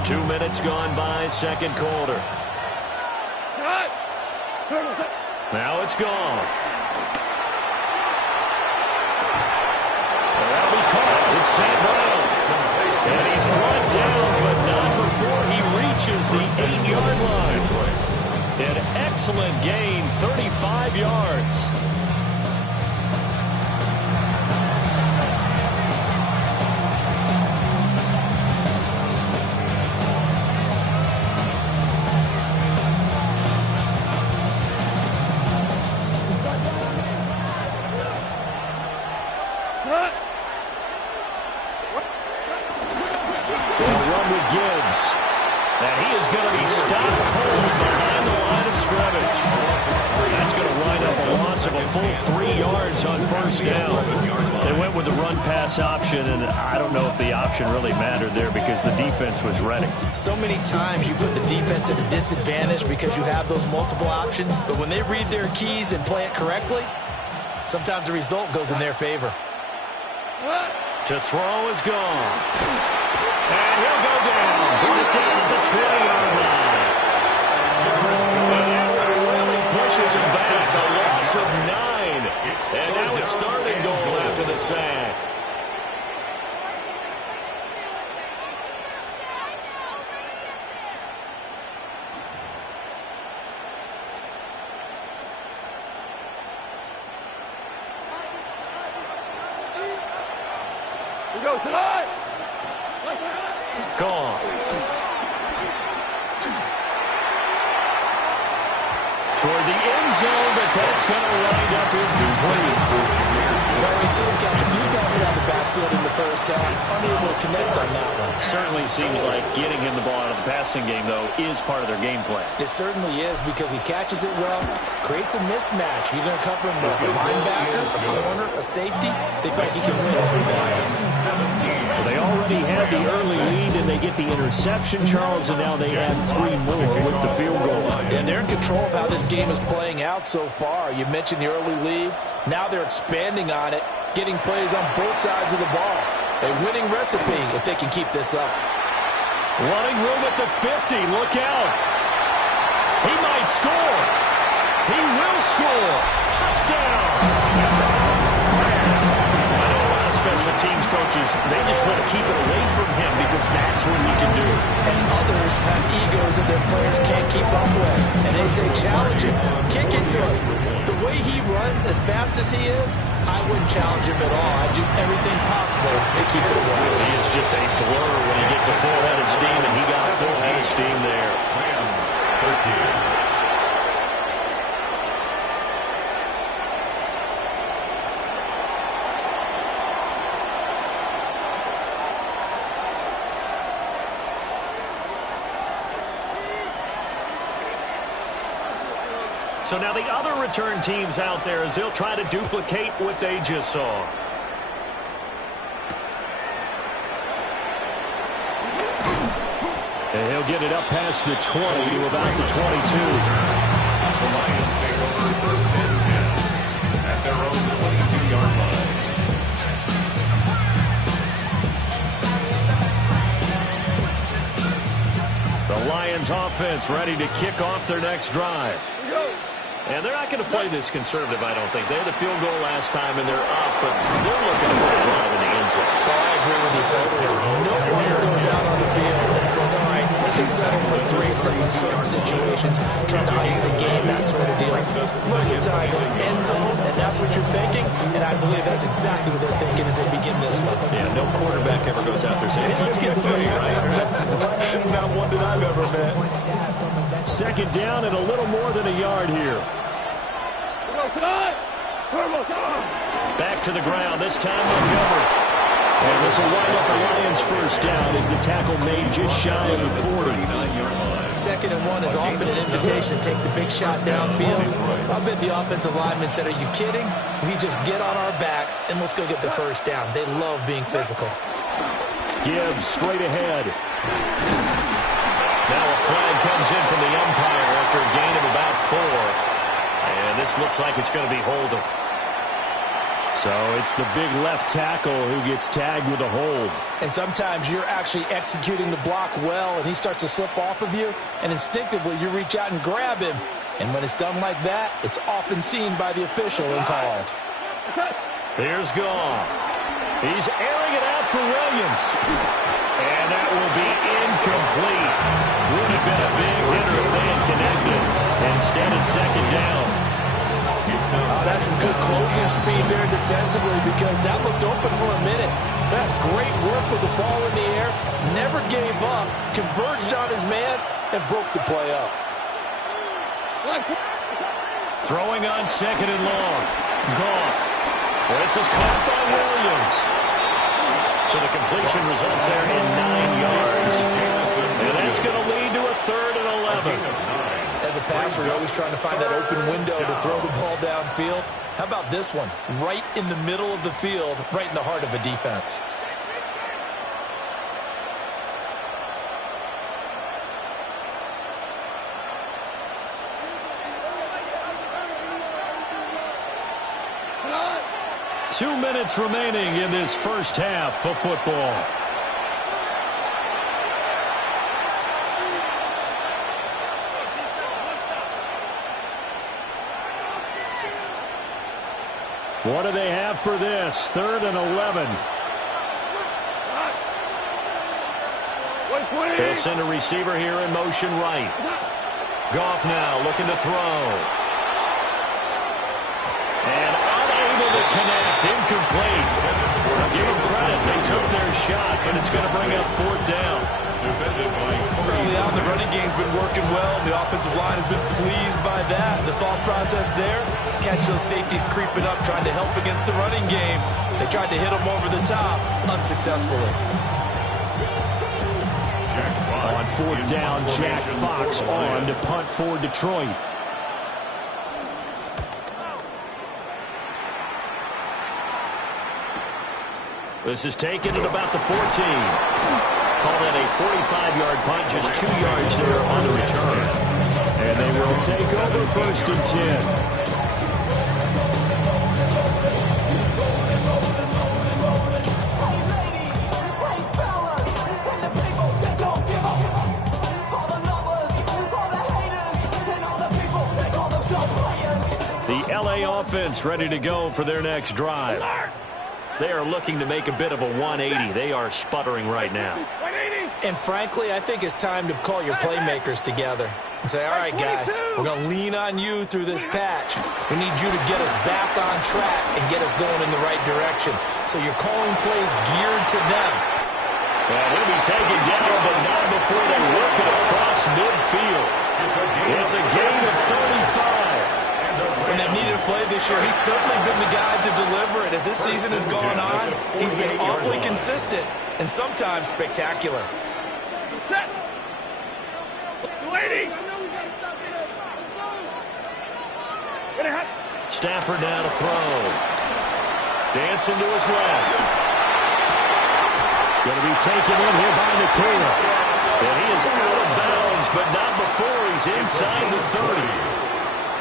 Two minutes gone by, second quarter. Now it's gone. That'll be caught. It's St. Brown. And he's brought down, but not before he reaches the 8-yard line. An excellent gain, 35 yards. Option, and I don't know if the option really mattered there because the defense was ready. So many times you put the defense at a disadvantage because you have those multiple options, but when they read their keys and play it correctly, sometimes the result goes in their favor. To throw is gone. And he'll go down. Brought down at the 20-yard line. And that really pushes him back. A loss of 9. And now it's 3rd and goal after the sack. Gone. Toward the end zone, but that's going to wind up incomplete. Well, we see him catch a few passes out of the backfield in the first half, unable to connect on that one. Certainly seems like getting him the ball out of the passing game, though, is part of their game plan. It certainly is, because he catches it well, creates a mismatch, either covering with a linebacker, a corner, a safety. They feel like he can win every battle. Well, they already had the early lead, and they get the interception, Charles, and now they add 3 more with the field goal. And they're in control of how this game is playing out so far. You mentioned the early lead. Now they're expanding on it, getting plays on both sides of the ball. A winning recipe if they can keep this up. Running room at the 50. Look out. He might score. He will score. Touchdown. I know a lot of special teams coaches, they just want to keep it away from him because that's what he can do. And others have egos that their players can't keep up with. And they say, challenge him. Kick it to him. The way he runs as fast as he is, I wouldn't challenge him at all. I'd do everything possible to keep it away. He is just a blur when he gets a full head of steam, and he got a full head of steam there. Rams 13. So now the other return teams out there as they'll try to duplicate what they just saw. And he'll get it up past the 20 to about the 22. The Lions take over first and 10 at their own 22-yard line. The Lions offense ready to kick off their next drive. And they're not going to play this conservative, I don't think. They had the field goal last time, and they're up, but they're looking for a drive in the end zone. Oh, I agree with you totally. No one goes out on the field and says, all right, let's just settle for 3 except in certain situations, trying to ice a game, that sort of deal. Most of the time, it's end zone, and that's what you're thinking, and I believe that's exactly what they're thinking as they begin this one. Yeah, no quarterback ever goes out there saying, hey, let's get 3, right? Not one that I've ever met. Second down and a little more than a yard here. Back to the ground, this time Montgomery. And this will wind up the Lions' first down as the tackle made just shy of the 40. 2nd and 1 is often an invitation to take the big shot downfield. I bet the offensive lineman said, are you kidding? We just get on our backs and let's go get the first down. They love being physical. Gibbs straight ahead. Now a flag comes in from the umpire after a gain of about 4. And this looks like it's going to be holding. So it's the big left tackle who gets tagged with a hold. And sometimes you're actually executing the block well, and he starts to slip off of you, and instinctively you reach out and grab him. And when it's done like that, it's often seen by the official and called. Here's Goff. He's airing it out for Williams. And that will be incomplete. Would have been a big hitter if they had connected. Instead, it's 2nd down. That's some good closing speed there defensively because that looked open for a minute. That's great work with the ball in the air. Never gave up. Converged on his man and broke the play up. Throwing on 2nd and long. Goff. This is caught by Williams. So the completion results there in 9 yards. And that's going to lead to a 3rd and 11. As a passer, you're always trying to find that open window to throw the ball downfield. How about this one? Right in the middle of the field, right in the heart of a defense. Two minutes remaining in this first half of football. What do they have for this? 3rd and 11. They'll send a receiver here in motion right. Goff now looking to throw. And unable to connect. Incomplete. Now give them credit. They took their shot, but it's going to bring up fourth down. Early on, the running game's been working well. The offensive line has been pleased by that. The thought process there, catch those safeties creeping up, trying to help against the running game. They tried to hit them over the top, unsuccessfully. On fourth down, Jack Fox on to punt for Detroit. This is taken at about the 14. Call that a 45-yard punt, just 2 yards there on the return. And they will take over first and 10. The LA offense ready to go for their next drive. They are looking to make a bit of a 180. They are sputtering right now. And frankly, I think it's time to call your playmakers together and say, all right, guys, we're going to lean on you through this patch. We need you to get us back on track and get us going in the right direction. So you're calling plays geared to them. And he'll be taken down, but not before they work it across midfield. It's a gain of 35. When they've needed a play this year, he's certainly been the guy to deliver it. As this season has gone on, he's been awfully consistent and sometimes spectacular. Stafford now to throw. Dancing to his left. Going to be taken in here by Nakua. And he is out of bounds, but not before he's inside the 30.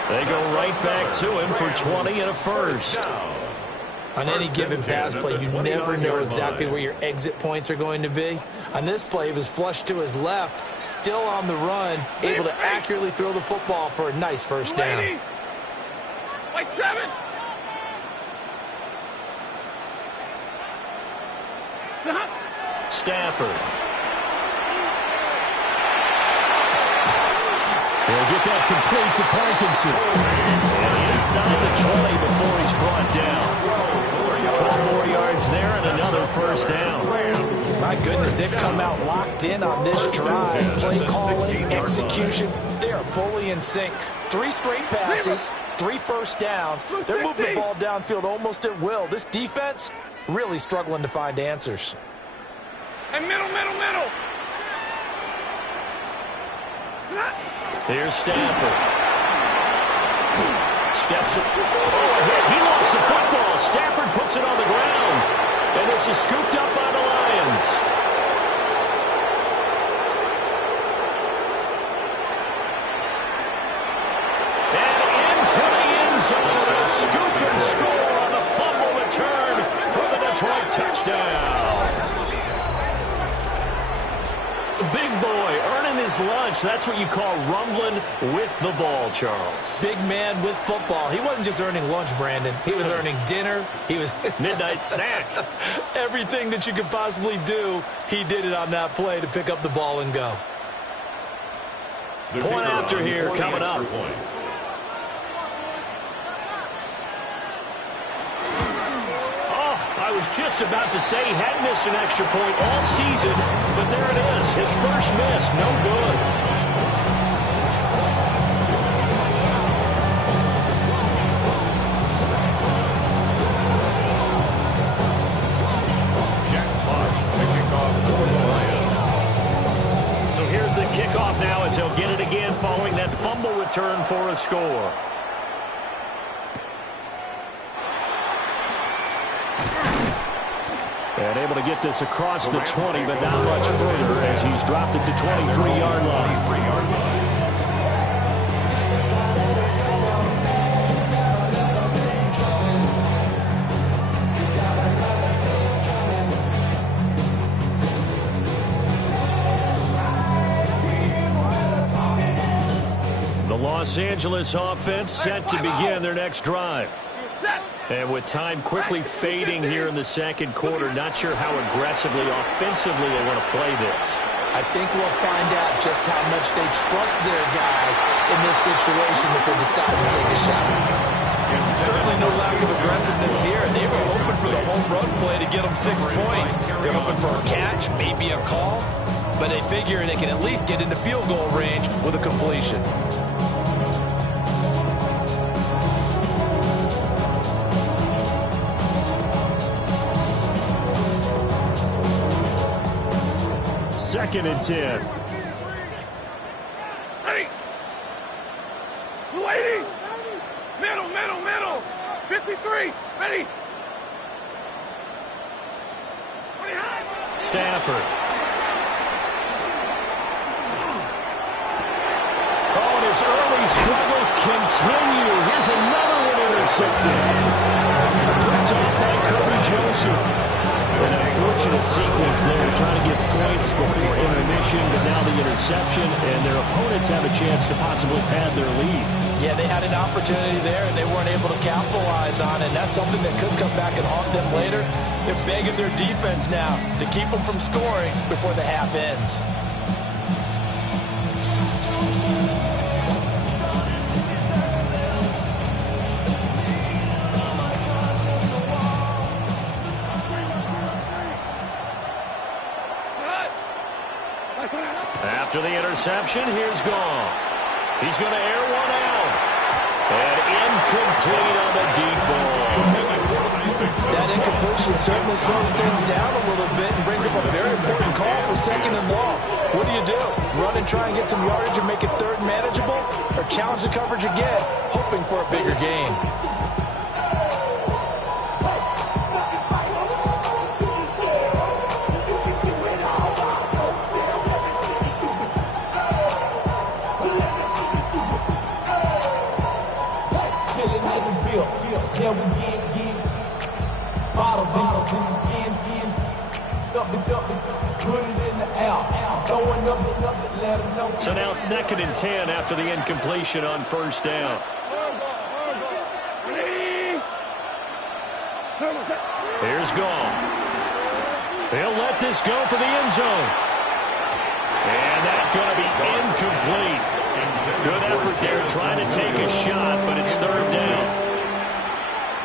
They go right back to him for 20 and a first. On any given pass play, you never know exactly where your exit points are going to be. On this play, he was flushed to his left, still on the run, able to accurately throw the football for a nice first down. White 7. Stafford. He'll get that complete to Parkinson. And inside the 20 before he's brought down. 12 more yards there and another first down. My goodness, they've come out locked in on this drive. Play calling, execution, they are fully in sync. 3 straight passes, 3 first downs. They're moving the ball downfield almost at will. This defense really struggling to find answers. And middle. Here's Stafford. Steps it. Oh, he lost the football. Stafford puts it on the ground. And this is scooped up by the Lions. And into the end zone. A scoop and score on the fumble return for the Detroit touchdown. Big boy earning his lunch. That's what you call rumbling with the ball, Charles. Big man with football. He wasn't just earning lunch, Brandon. He was earning dinner. He was midnight snack. Everything that you could possibly do, he did it on that play to pick up the ball and go. Point after here coming up. I was just about to say he had missed an extra point all season, but there it is. His first miss, no good. Jack Fox, the kickoff for the Lions. So here's the kickoff now as he'll get it again following that fumble return for a score. And able to get this across the 20, but not much further as he's dropped it to 23-yard line. The Los Angeles offense set to begin their next drive. And with time quickly fading here in the second quarter, not sure how aggressively, offensively they want to play this. I think we'll find out just how much they trust their guys in this situation if they decide to take a shot. Certainly no lack of aggressiveness here. They were hoping for the home run play to get them 6 points. They're hoping for a catch, maybe a call, but they figure they can at least get into field goal range with a completion. Second and 10. Ready? 280. Middle. 53. Ready? Stafford. Oh, and his early struggles continue. Here's another one intercepted. Picked off by Kirby Joseph. An unfortunate sequence there, trying to get points before intermission, but now the interception, and their opponents have a chance to possibly pad their lead. Yeah, they had an opportunity there, and they weren't able to capitalize on it, and that's something that could come back and haunt them later. They're begging their defense now to keep them from scoring before the half ends. After the interception, here's Goff. He's going to air one out. And incomplete on the deep ball. That incompletion certainly slows things down a little bit and brings up a very important call for second and long. What do? Run and try and get some yardage and make it third manageable? Or challenge the coverage again, hoping for a bigger gain? So now second and 10 after the incompletion on first down. Here's Goff. He'll let this go for the end zone. And that's going to be incomplete. Good effort there trying to take a shot, but it's third down.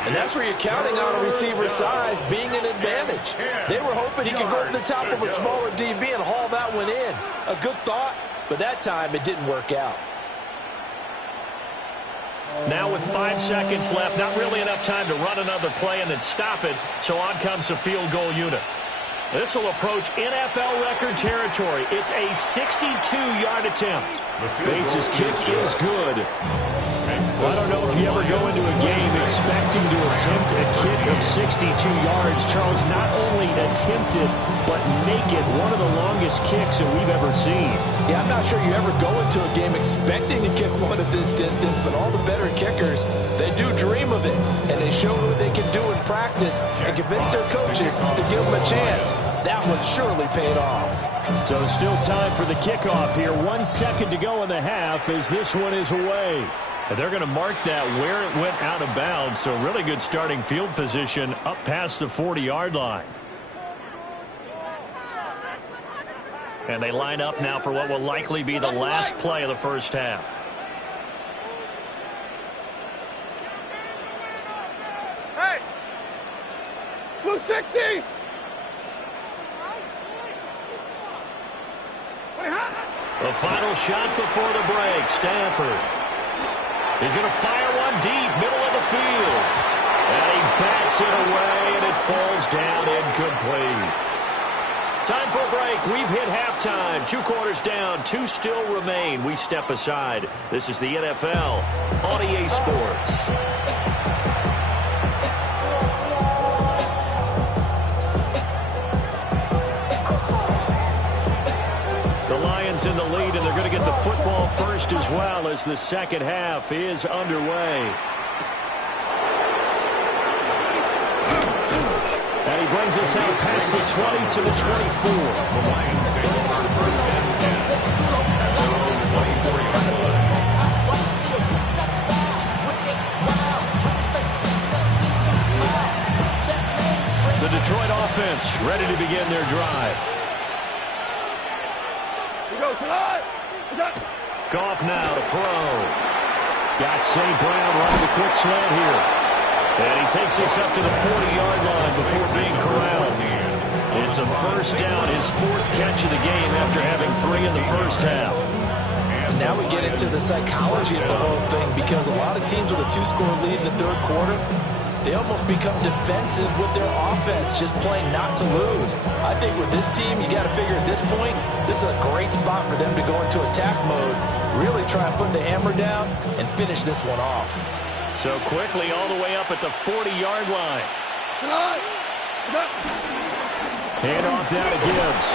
And that's where you're counting on a receiver's size being an advantage. They were hoping he could go to the top of a smaller DB and haul that one in. A good thought, but that time it didn't work out. Now with 5 seconds left, not really enough time to run another play and then stop it, so on comes the field goal unit. This will approach NFL record territory. It's a 62-yard attempt. Bates' kick is good. I don't know if you ever go into a game expecting to attempt a kick of 62 yards. Charles, not only attempt it, but make it one of the longest kicks that we've ever seen. Yeah, I'm not sure you ever go into a game expecting to kick one at this distance, but all the better kickers, they do dream of it, and they show what they can do in practice and convince their coaches to give them a chance. That one surely paid off. So still time for the kickoff here. 1 second to go in the half as this one is away. And they're going to mark that where it went out of bounds. So really good starting field position up past the 40-yard line. And they line up now for what will likely be the last play of the first half. Hey! Blue 60! The final shot before the break. Stafford. He's going to fire one deep, middle of the field. And he backs it away, and it falls down incomplete. Time for a break. We've hit halftime. 2 quarters down, 2 still remain. We step aside. This is the NFL on EA Sports. In the lead, and they're going to get the football first as well as the second half is underway. And he brings us out past the 20 to the 24. The Lions take over first and 10 at their own 24-yard line. The Detroit offense ready to begin their drive. Goff now to throw. Got St. Brown running the quick slant here. And he takes us up to the 40-yard line before being corralled. It's a first down, his fourth catch of the game after having 3 in the first half. Now we get into the psychology of the whole thing, because a lot of teams with a 2-score lead in the third quarter, they almost become defensive with their offense, just playing not to lose. I think with this team, you got to figure at this point, this is a great spot for them to go into attack mode, really try and put the hammer down and finish this one off. So quickly all the way up at the 40-yard line. Hand off down to Gibbs.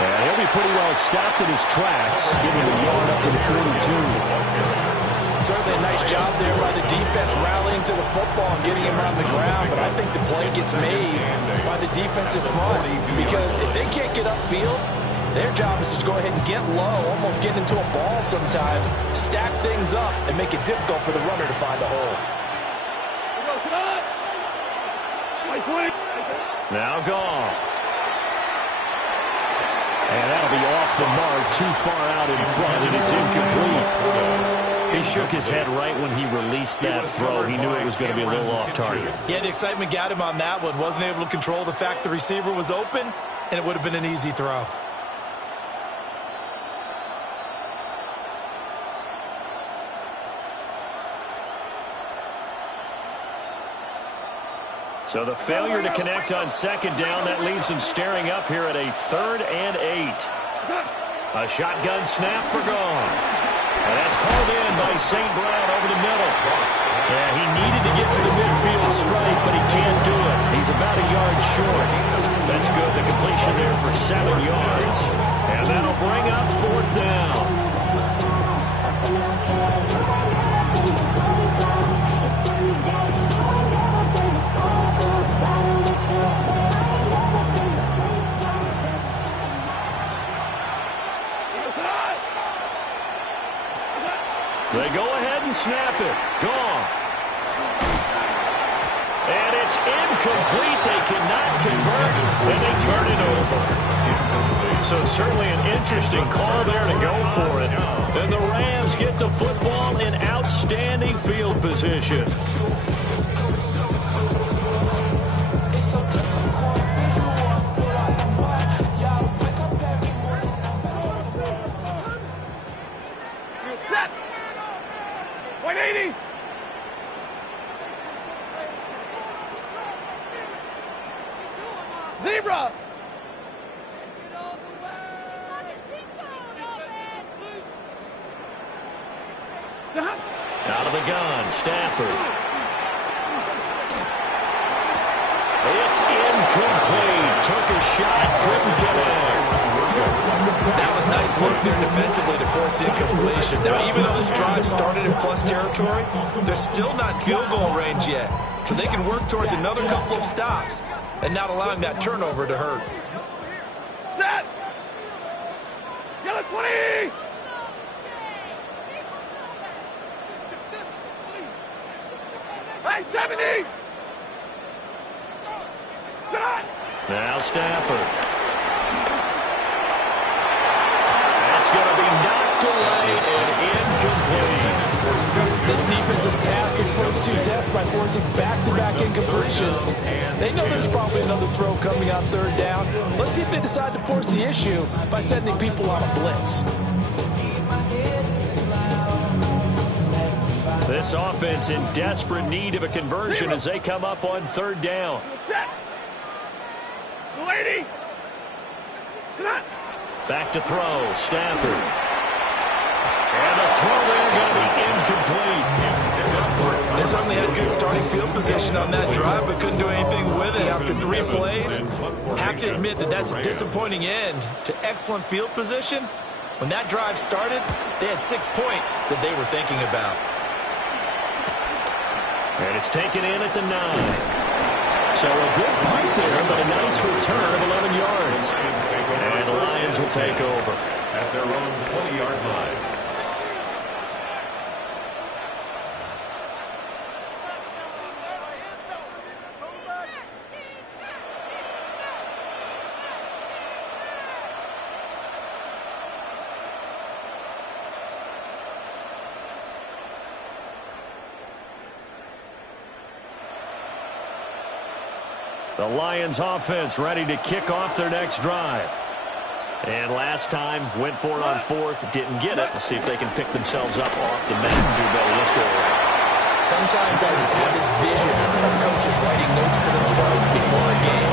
And he'll be pretty well stopped in his tracks, giving him a yard up to the 42. Certainly a nice job there by the defense rallying to the football and getting him on the ground, but I think the play gets made by the defensive front, because if they can't get upfield, their job is to go ahead and get low, almost get into a ball sometimes, stack things up, and make it difficult for the runner to find a hole. Now Goff. And that'll be off the mark, too far out in front, and it's incomplete. He shook his head right when he released that throw. He knew it was going to be a little off target. Yeah, the excitement got him on that one. Wasn't able to control the fact the receiver was open, and it would have been an easy throw. So the failure to connect on second down, that leaves him staring up here at a 3rd and 8. A shotgun snap for Goff. And that's hauled in by St. Brown over the middle. Yeah, he needed to get to the midfield stripe, but he can't do it. He's about a yard short. That's good. The completion there for 7 yards. And that'll bring up 4th down. They go ahead and snap it. Goff. And it's incomplete. They cannot convert, and they turn it over. So certainly an interesting call there to go for it. And the Rams get the football in outstanding field position. Zebra! Out of the gun, Stafford. It's incomplete. Took a shot, couldn't connect. That was nice work there defensively to force the incompletion. Now, even though this drive started in plus territory, they're still not in field goal range yet. So they can work towards another couple of stops and not allowing that turnover to hurt. Set! Yellow 20! Hey, 70! Now Stafford. That's going to be knocked away and incomplete. This defense has passed its first 2 tests by forcing back-to-back incompletions. They know there's probably another throw coming on 3rd down. Let's see if they decide to force the issue by sending people on a blitz. This offense in desperate need of a conversion as they come up on 3rd down. Lady! Back to throw, Stafford. And the throw there going to be incomplete. They certainly had good starting field position on that drive, but couldn't do anything with it after 3 plays. Have to admit that that's a disappointing end to excellent field position. When that drive started, they had 6 points that they were thinking about. And it's taken in at the 9. So a good punt there, but a nice return of 11 yards. And the Lions will take over at their own 20-yard line. The Lions offense ready to kick off their next drive. And last time, went for it on fourth, didn't get it. We'll see if they can pick themselves up off the mat and do better this go around. Sometimes I have this vision of coaches writing notes to themselves before a game.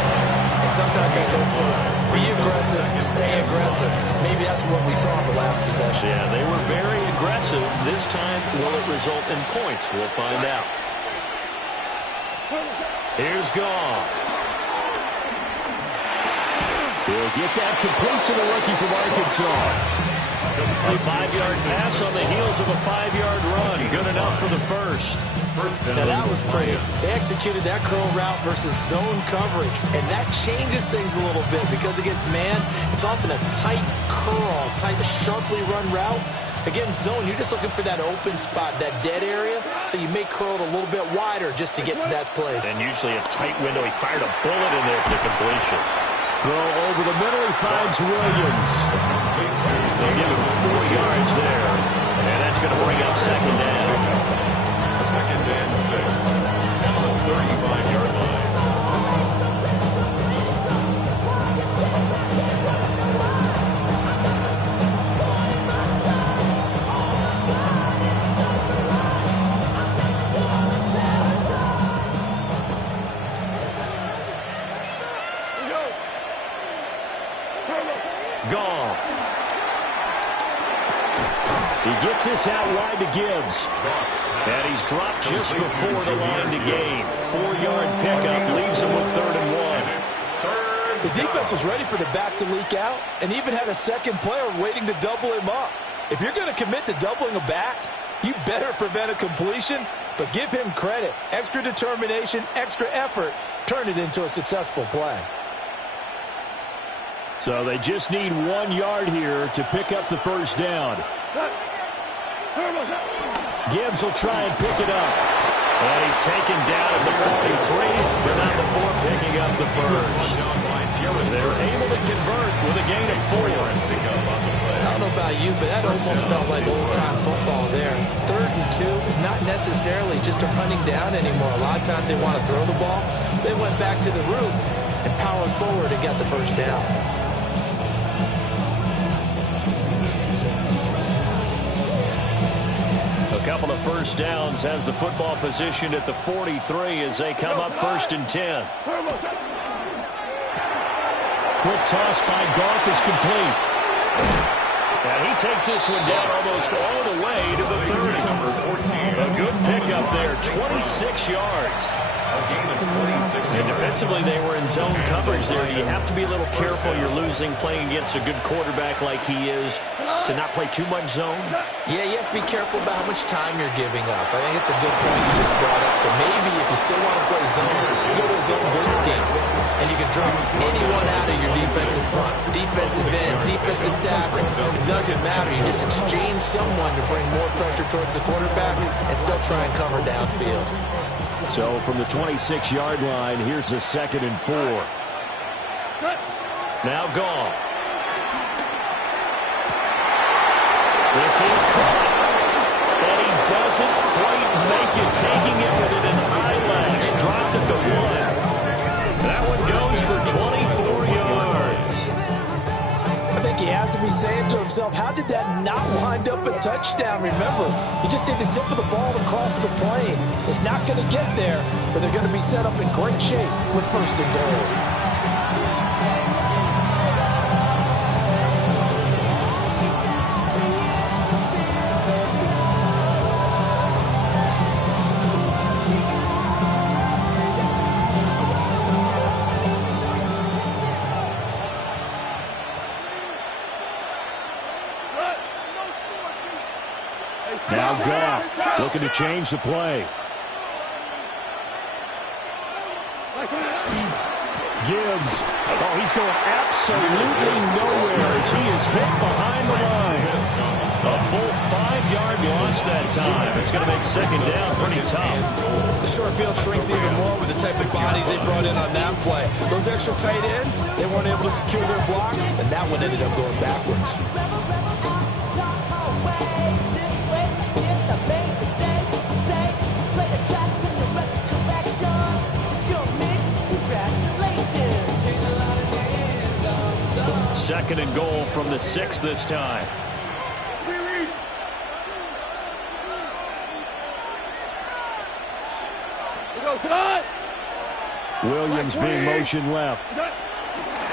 And sometimes that note says, be aggressive, stay aggressive. Maybe that's what we saw in the last possession. Yeah, they were very aggressive. This time, will it result in points? We'll find out. Here's Goff. He'll get that complete to the rookie from Arkansas. A 5-yard pass on the heels of a 5-yard run. Good enough for the first. Now that was pretty. They executed that curl route versus zone coverage, and that changes things a little bit because against man, it's often a tight curl, tight, sharply run route. Against zone, you're just looking for that open spot, that dead area, so you may curl it a little bit wider just to get to that place. And usually a tight window. He fired a bullet in there for the completion. Throw over the middle, he finds Williams. They give him 4 yards there, and that's going to bring up second down. Second and 6 at the 35-yard line. Goff. He gets this out wide to Gibbs. And he's dropped just before the line to gain. 4-yard pickup leaves him with 3rd and 1. The defense was ready for the back to leak out and even had a second player waiting to double him up. If you're going to commit to doubling a back, you better prevent a completion, but give him credit. Extra determination, extra effort, turn it into a successful play. So they just need 1 yard here to pick up the first down. Gibbs will try and pick it up. And he's taken down at the 43, but not before picking up the first. They're able to convert with a gain of 4. I don't know about you, but that almost felt like old-time football there. 3rd and 2 is not necessarily just a running down anymore. A lot of times they want to throw the ball. They went back to the roots and powered forward and got the first down. A couple of first downs has the football position at the 43 as they come up 1st and 10. Quick toss by Goff is complete. And he takes this one down almost all the way to the 30. A good pickup there, 26 yards. And defensively, they were in zone coverage there. You have to be a little careful. You're losing playing against a good quarterback like he is to not play too much zone. Yeah, you have to be careful about how much time you're giving up. I think it's a good point you just brought up. So maybe if you still want to play zone, you go to a zone blitz game, and you can drop anyone out of your defensive front. Defensive end, defensive tackle. It doesn't matter. You just exchange someone to bring more pressure towards the quarterback and still try and cover downfield. So from the 26-yard line, here's a 2nd and 4. Now Goff. This is caught. And he doesn't quite make it, taking it with an eyelash. Dropped at the 1. That one goes for 24 yards. I think he has to be saying to himself, how did that not wind up a touchdown? Remember, you just need the tip of the ball to cross the plane. It's not going to get there, but they're going to be set up in great shape with 1st and goal. Now Goff looking to change the play. Gibbs. Oh, he's going absolutely nowhere as he is hit behind the line. A full 5-yard loss that time. It's going to make 2nd down pretty tough. The short field shrinks even more with the type of bodies they brought in on that play. Those extra tight ends, they weren't able to secure their blocks, and that one ended up going backwards. Congratulations. goal from the 6 this time. Williams being motion left.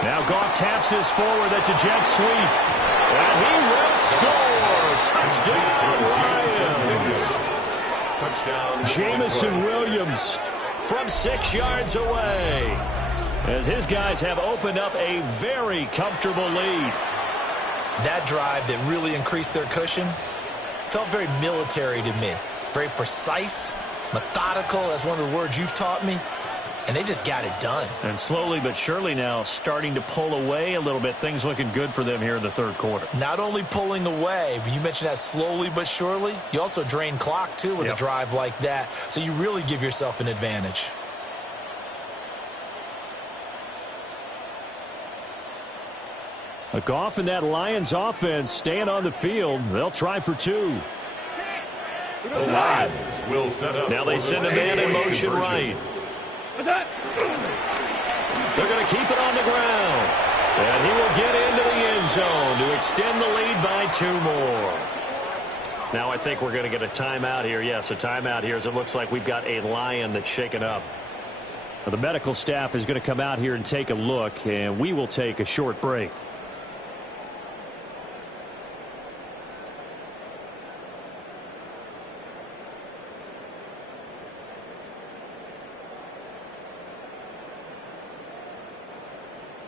Now Goff taps his forward. That's a jet sweep. And he will score. Touchdown, Lions. Jamison Williams from 6 yards away, as his guys have opened up a very comfortable lead. That drive that really increased their cushion felt very military to me. Very precise, methodical. That's one of the words you've taught me. And they just got it done. And slowly but surely now starting to pull away a little bit. Things looking good for them here in the third quarter. Not only pulling away, but you mentioned that slowly but surely. You also drain clock, too, with a drive like that. So you really give yourself an advantage. Goff and that Lions offense staying on the field. They'll try for 2. The Lions will set up. Now they send a man in motion right. They're going to keep it on the ground. And he will get into the end zone to extend the lead by 2 more. Now I think we're going to get a timeout here. Yes, a timeout here, as it looks like we've got a Lion that's shaken up. Now, the medical staff is going to come out here and take a look, and we will take a short break.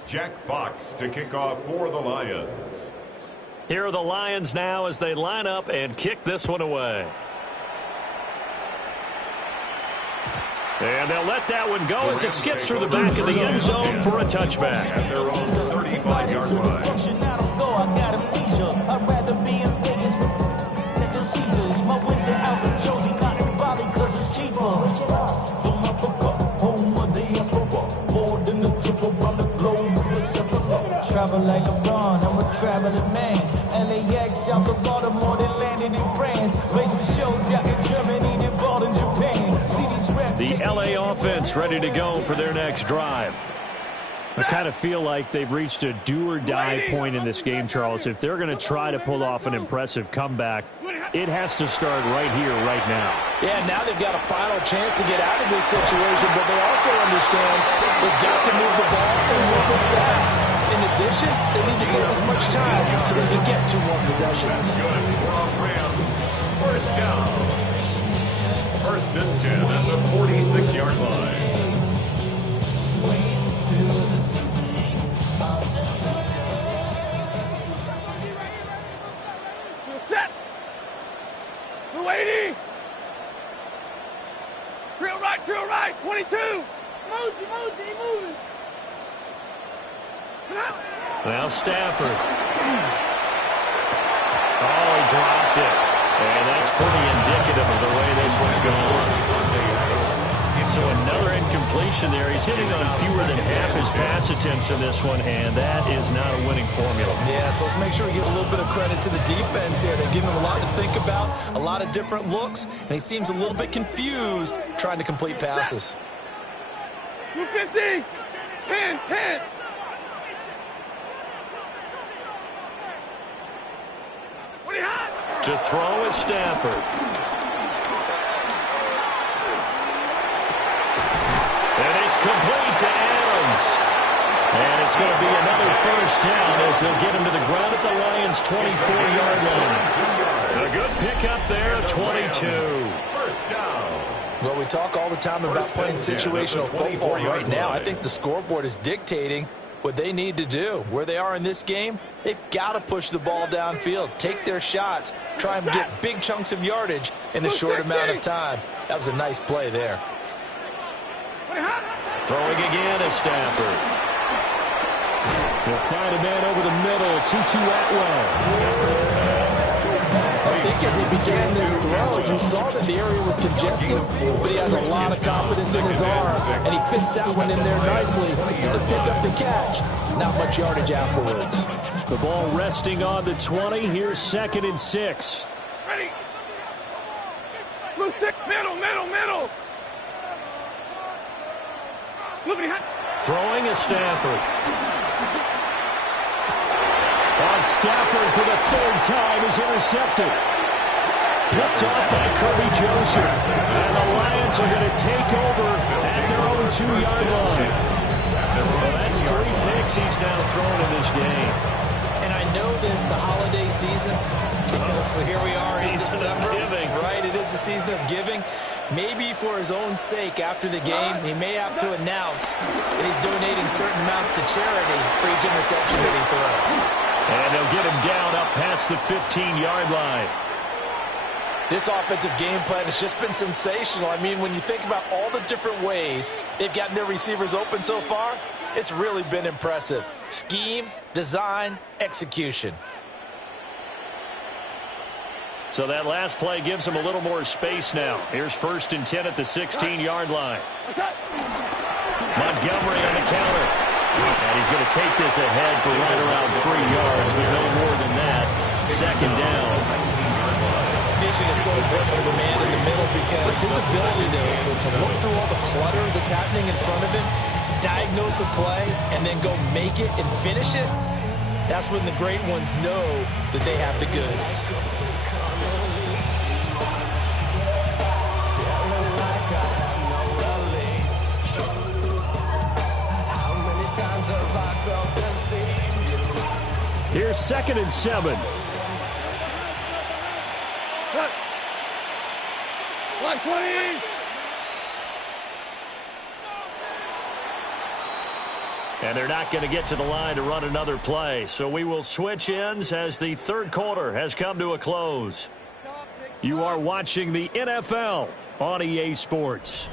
Jack Fox to kick off for the Lions. Here are the Lions now as they line up and kick this one away. And they'll let that one go as it skips through the back of the end zone for a touchback. At their own 35-yard line. Travel like LeBron, I'm a traveling man. LAX out to Baltimore, they landed in France. Racing shows out in Germany, they bought in Japan. The LA offense ready to go for their next drive. I kind of feel like they've reached a do-or-die point in this game, Charles. If they're going to try to pull off an impressive comeback, it has to start right here, right now. Yeah, now they've got a final chance to get out of this situation, but they also understand they've got to move the ball and move it fast. In addition, they need to save as much time so they can get 2 more possessions. First down. First and 10 at the 46-yard line. Set. 280. Drill right, 22. Mosey, moving. Now Stafford. Oh, he dropped it. And that's pretty indicative of the way this one's going. So another incompletion there. He's hitting on fewer than half his pass attempts in this one, and that is not a winning formula. Yeah, so let's make sure we give a little bit of credit to the defense here. They've given him a lot to think about, a lot of different looks, and he seems a little bit confused trying to complete passes. 250. 10. To throw is Stafford. And it's complete to Adams. And it's going to be another first down as they'll get him to the ground at the Lions' 24-yard line. A good pickup there, 22. First down. Well, we talk all the time about playing situational football right now. I think the scoreboard is dictating what they need to do. Where they are in this game, they've got to push the ball downfield, take their shots, try and get big chunks of yardage in a short amount of time. That was a nice play there. Throwing again is Stafford. He'll find a man over the middle, Tutu Atwell. I think as he began this throw, you saw that the area was congested, but he has a lot of confidence in his arm, and he fits that one in there nicely to pick up the catch. Not much yardage afterwards. The ball resting on the 20. Here's 2nd and 6. Ready. Loose stick, middle. Throwing is Stafford. Now Stafford for the third time is intercepted. Picked off by Kirby Joseph. And the Lions are going to take over at their own 2-yard line. Well, that's 3 picks he's now thrown in this game. And I know this, the holiday season, because here we are in December. Right, it is the season of giving. Maybe for his own sake, after the game, he may have to announce that he's donating certain amounts to charity for each interception that he throws. And they'll get him down up past the 15-yard line. This offensive game plan has just been sensational. I mean, when you think about all the different ways they've gotten their receivers open so far, it's really been impressive. Scheme, design, execution. So that last play gives him a little more space now. Here's 1st and 10 at the 16-yard line. Montgomery on the counter. And he's going to take this ahead for right around 3 yards, but no more than that. 2nd down. Vision is so important for the man in the middle because his ability to look through all the clutter that's happening in front of him, diagnose a play, and then go make it and finish it, that's when the great ones know that they have the goods. Here's 2nd and 7. Black 20! And they're not going to get to the line to run another play. So we will switch ends as the 3rd quarter has come to a close. You are watching the NFL on EA Sports.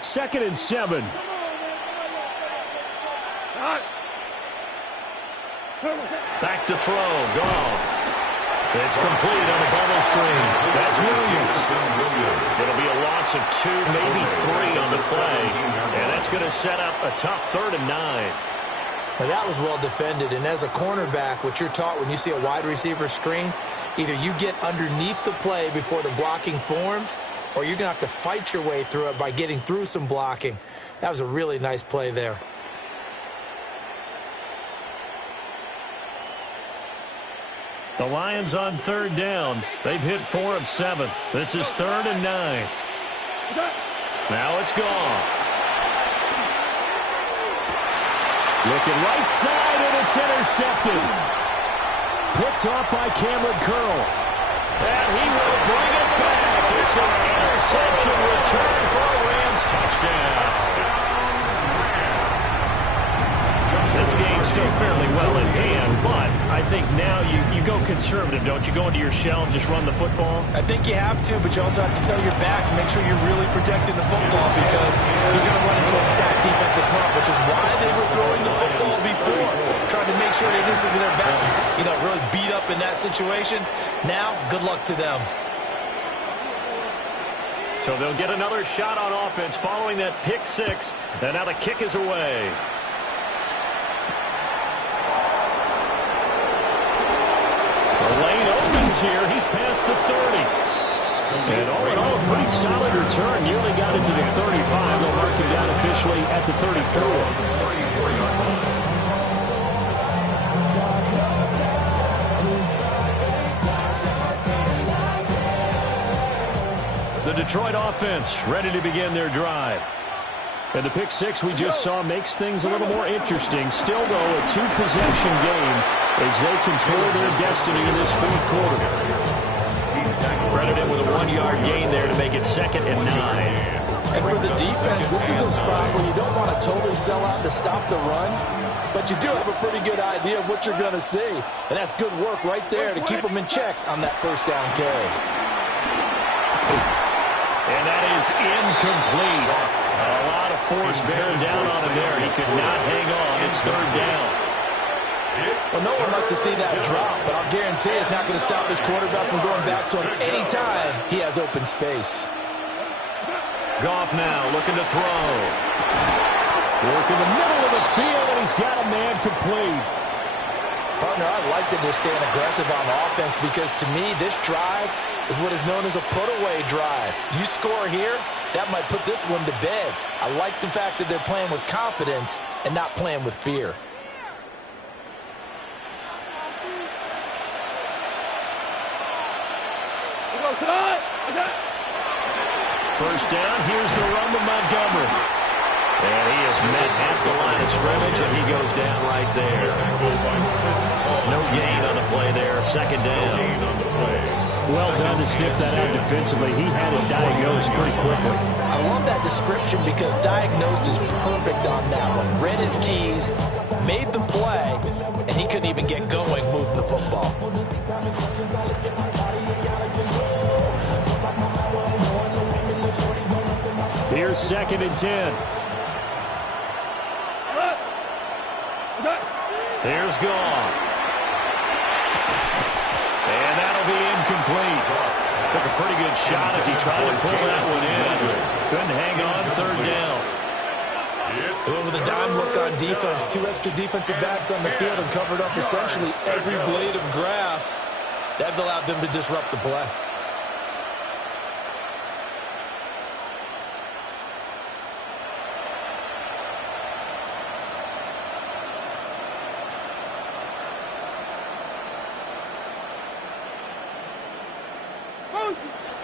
Second and 7. Back to throw. Goff. It's complete on the bubble screen. That's Williams. It'll be a loss of 2, maybe 3 on the play. And that's going to set up a tough 3rd and 9. Now that was well defended. And as a cornerback, what you're taught when you see a wide receiver screen, either you get underneath the play before the blocking forms, or you're going to have to fight your way through it by getting through some blocking. That was a really nice play there. The Lions on 3rd down. They've hit 4 of 7. This is 3rd and 9. Now it's Goff. Looking right side, and it's intercepted. Picked off by Cameron Curl. And he will bring it back. It's an interception return for a Rams touchdown. This game's still fairly well in hand, but I think now you go conservative, don't you? Go into your shell and just run the football? I think you have to, but you also have to tell your backs, make sure you're really protecting the football because you're going to run into a stacked defensive front, which is why they were throwing the football before, trying to make sure they just get their backs, really beat up in that situation. Now, good luck to them. So they'll get another shot on offense following that pick 6, and now the kick is away. The lane opens here. He's past the 30. And all in all, a pretty solid return. Nearly got it to the 35. They'll mark him down officially at the 34. The Detroit offense ready to begin their drive. And the pick 6 we just saw makes things a little more interesting. Still, though, a 2-possession game as they control their destiny in this 4th quarter. Credited with a 1-yard gain there to make it 2nd and 9. And for the defense, this is a spot where you don't want to totally sell out to stop the run, but you do have a pretty good idea of what you're going to see. And that's good work right there to keep them in check on that 1st down carry. And that is incomplete. A lot of force bearing down on him there. He could not hang on. It's 3rd down. Well, no one wants to see that drop, but I'll guarantee it's not going to stop his quarterback from going back to him anytime he has open space. Goff now looking to throw. Working the middle of the field, and he's got a man complete. Partner, I like that they're staying aggressive on offense because, to me, this drive is what is known as a put-away drive. You score here, that might put this one to bed. I like the fact that they're playing with confidence and not playing with fear. First down, here's the run to Montgomery. And he is met at the line of scrimmage, and he goes down right there. No gain on the play there, second down. Well done to sniff that out defensively. He had it diagnosed pretty quickly. I love that description because diagnosed is perfect on that one. Read his keys, made the play, and he couldn't even get going moving the football. Here's 2nd and 10. Here's Goff. And that'll be incomplete. Took a pretty good shot as he tried to pull that one in. Couldn't hang on, third down. They went with a dime look on defense. 2 extra defensive backs on the field and covered up essentially every blade of grass. That allowed them to disrupt the play.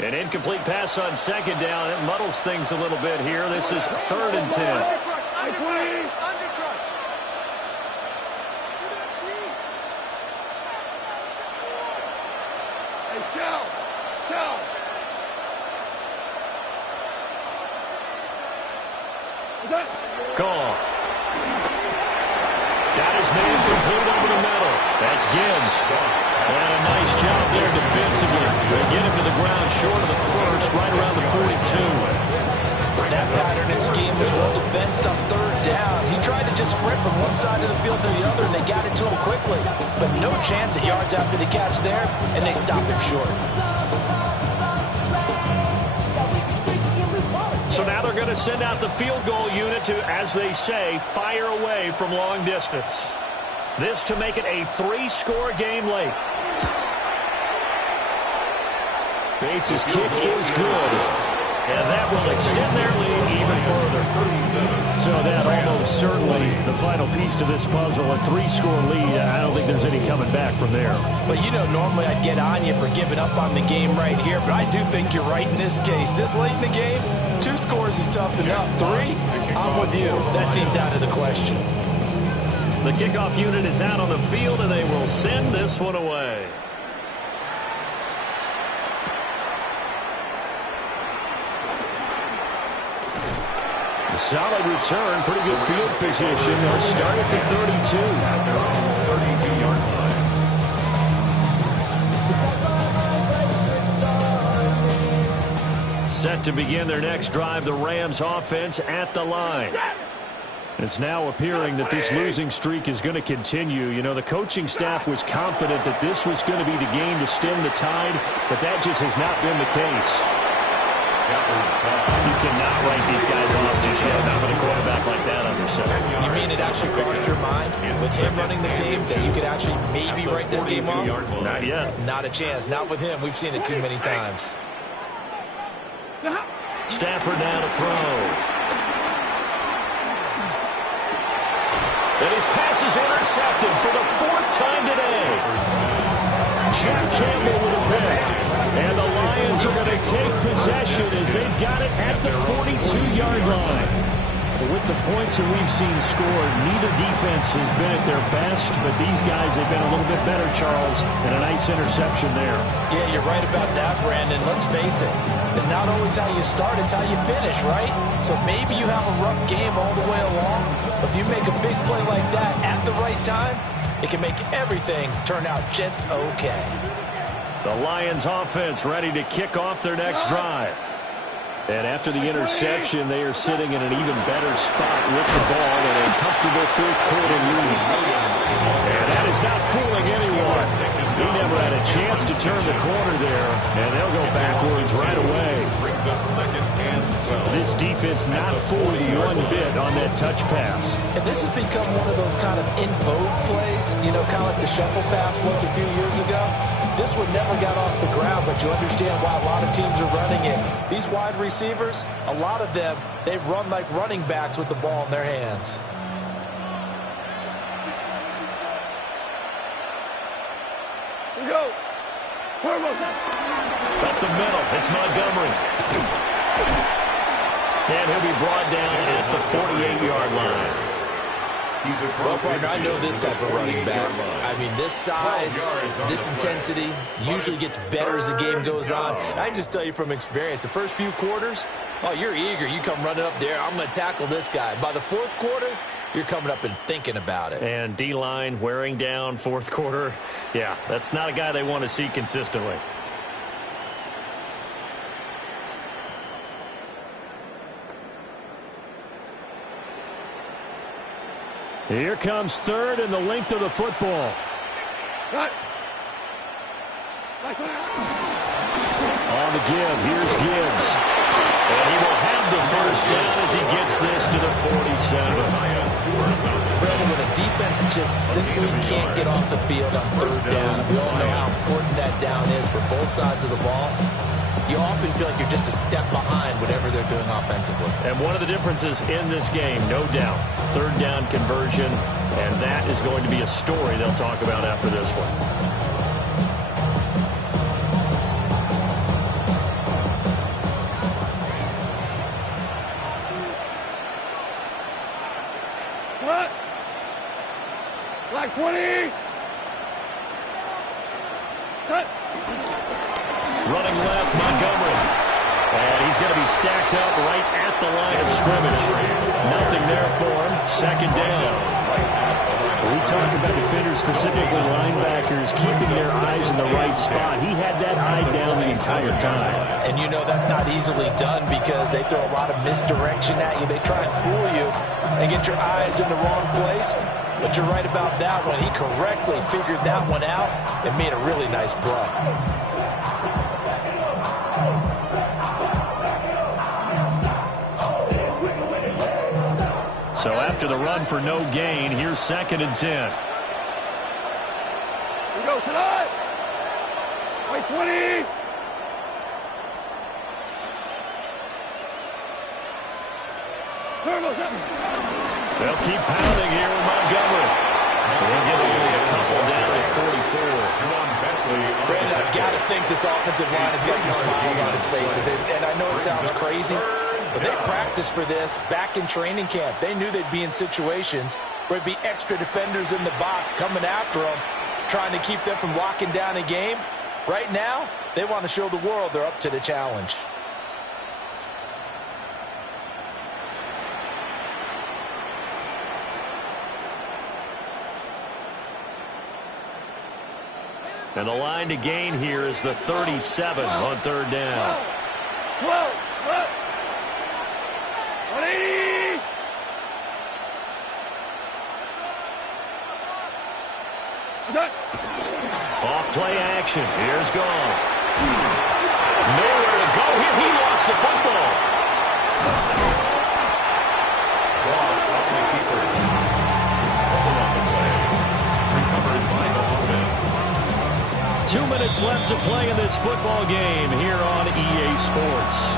An incomplete pass on 2nd down. It muddles things a little bit here. This is 3rd and 10. Call. Got his man complete over the middle. That's Gibbs. And a nice job there defensively. They get him to the ground short of the first, right around the 42. That pattern and scheme was well defensed on 3rd down. He tried to just sprint from one side of the field to the other, and they got it to him quickly. But no chance at yards after the catch there, and they stopped him short. So now they're going to send out the field goal unit to, as they say, fire away from long distance. This to make it a 3-score game late. Bates' kick is good. And that will extend their lead even further. So that almost certainly the final piece to this puzzle, a 3-score lead. I don't think there's any coming back from there. But you know, normally I'd get on you for giving up on the game right here, but I do think you're right in this case. This late in the game, 2 scores is tough enough. 3, I'm with you. That seems out of the question. The kickoff unit is out on the field, and they will send this one away. A solid return, pretty good field position. They'll start at the 32. At their own 32-yard line. Set to begin their next drive, the Rams offense at the line. It's now appearing that this losing streak is going to continue. You know, the coaching staff was confident that this was going to be the game to stem the tide, but that just has not been the case. You cannot write these guys off just yet. Not with a quarterback like that under center. You mean it actually crossed your mind with him running the team that you could actually maybe write this game off? Not yet. Not a chance. Not with him. We've seen it too many times. Stafford now to throw. And his pass is intercepted for the 4th time today. Jack Campbell with a pick. And the Lions are going to take possession as they've got it at the 42-yard line. With the points that we've seen scored, neither defense has been at their best, but these guys have been a little bit better, Charles, and a nice interception there. Yeah, you're right about that, Brandon. Let's face it. It's not always how you start, it's how you finish, right? So maybe you have a rough game all the way along, but if you make a big play like that at the right time, it can make everything turn out just okay. The Lions offense ready to kick off their next drive. And after the interception, they are sitting in an even better spot with the ball in a comfortable 4th quarter lead. And that is not fooling anyone. He never had a chance to turn the corner there, and they'll go backwards right away. of 2nd and 12. This defense not fooled one bit on that touch pass. And this has become one of those kind of in vogue plays, you know, kind of like the shuffle pass was a few years ago. This one never got off the ground, but you understand why a lot of teams are running it. These wide receivers, a lot of them, they run like running backs with the ball in their hands. Here we go. Up the middle, it's Montgomery. And he'll be brought down at the 48-yard line. Well, partner, I know this type of running back. I mean, this size, this intensity usually gets better as the game goes on. And I can just tell you from experience, the first few quarters, oh, you're eager. You come running up there, I'm going to tackle this guy. By the fourth quarter, you're coming up and thinking about it. And D-line wearing down fourth quarter. Yeah, that's not a guy they want to see consistently. Here comes third and the length of the football. Cut. On the give, here's Gibbs. And he will have the first down as he gets this to the 47. Fred, when a defense just simply can't get off the field on third down, we all know how important that down is for both sides of the ball. You often feel like you're just a step behind whatever they're doing offensively. And one of the differences in this game, no doubt, third down conversion, and that is going to be a story they'll talk about after this one. Cut. Like 20. Cut. Running left, Montgomery. And he's going to be stacked up right at the line of scrimmage. Nothing there for him. Second down. We talk about defenders, specifically linebackers, keeping their eyes in the right spot. He had that eye down the entire time. And you know that's not easily done because they throw a lot of misdirection at you. They try and fool you and get your eyes in the wrong place. But you're right about that one. He correctly figured that one out and made a really nice play. So after the run for no gain, here's 2nd and 10. Here we go tonight. Like 20. Turbos up. They'll keep pounding here with Montgomery. They'll get only a couple down at 44. Brandon, I've got to think this offensive line has got some smiles on its faces. And I know it sounds crazy, but they practiced for this back in training camp. They knew they'd be in situations where it'd be extra defenders in the box coming after them, trying to keep them from locking down a game. Right now, they want to show the world they're up to the challenge. And the line to gain here is the 37 on third down. Whoa! 180! Off play action. Here's Goff. Nowhere to go here. He lost the football. Goff on the keeper. Hold on the play. Recovered by the offense. 2 minutes left to play in this football game here on EA Sports.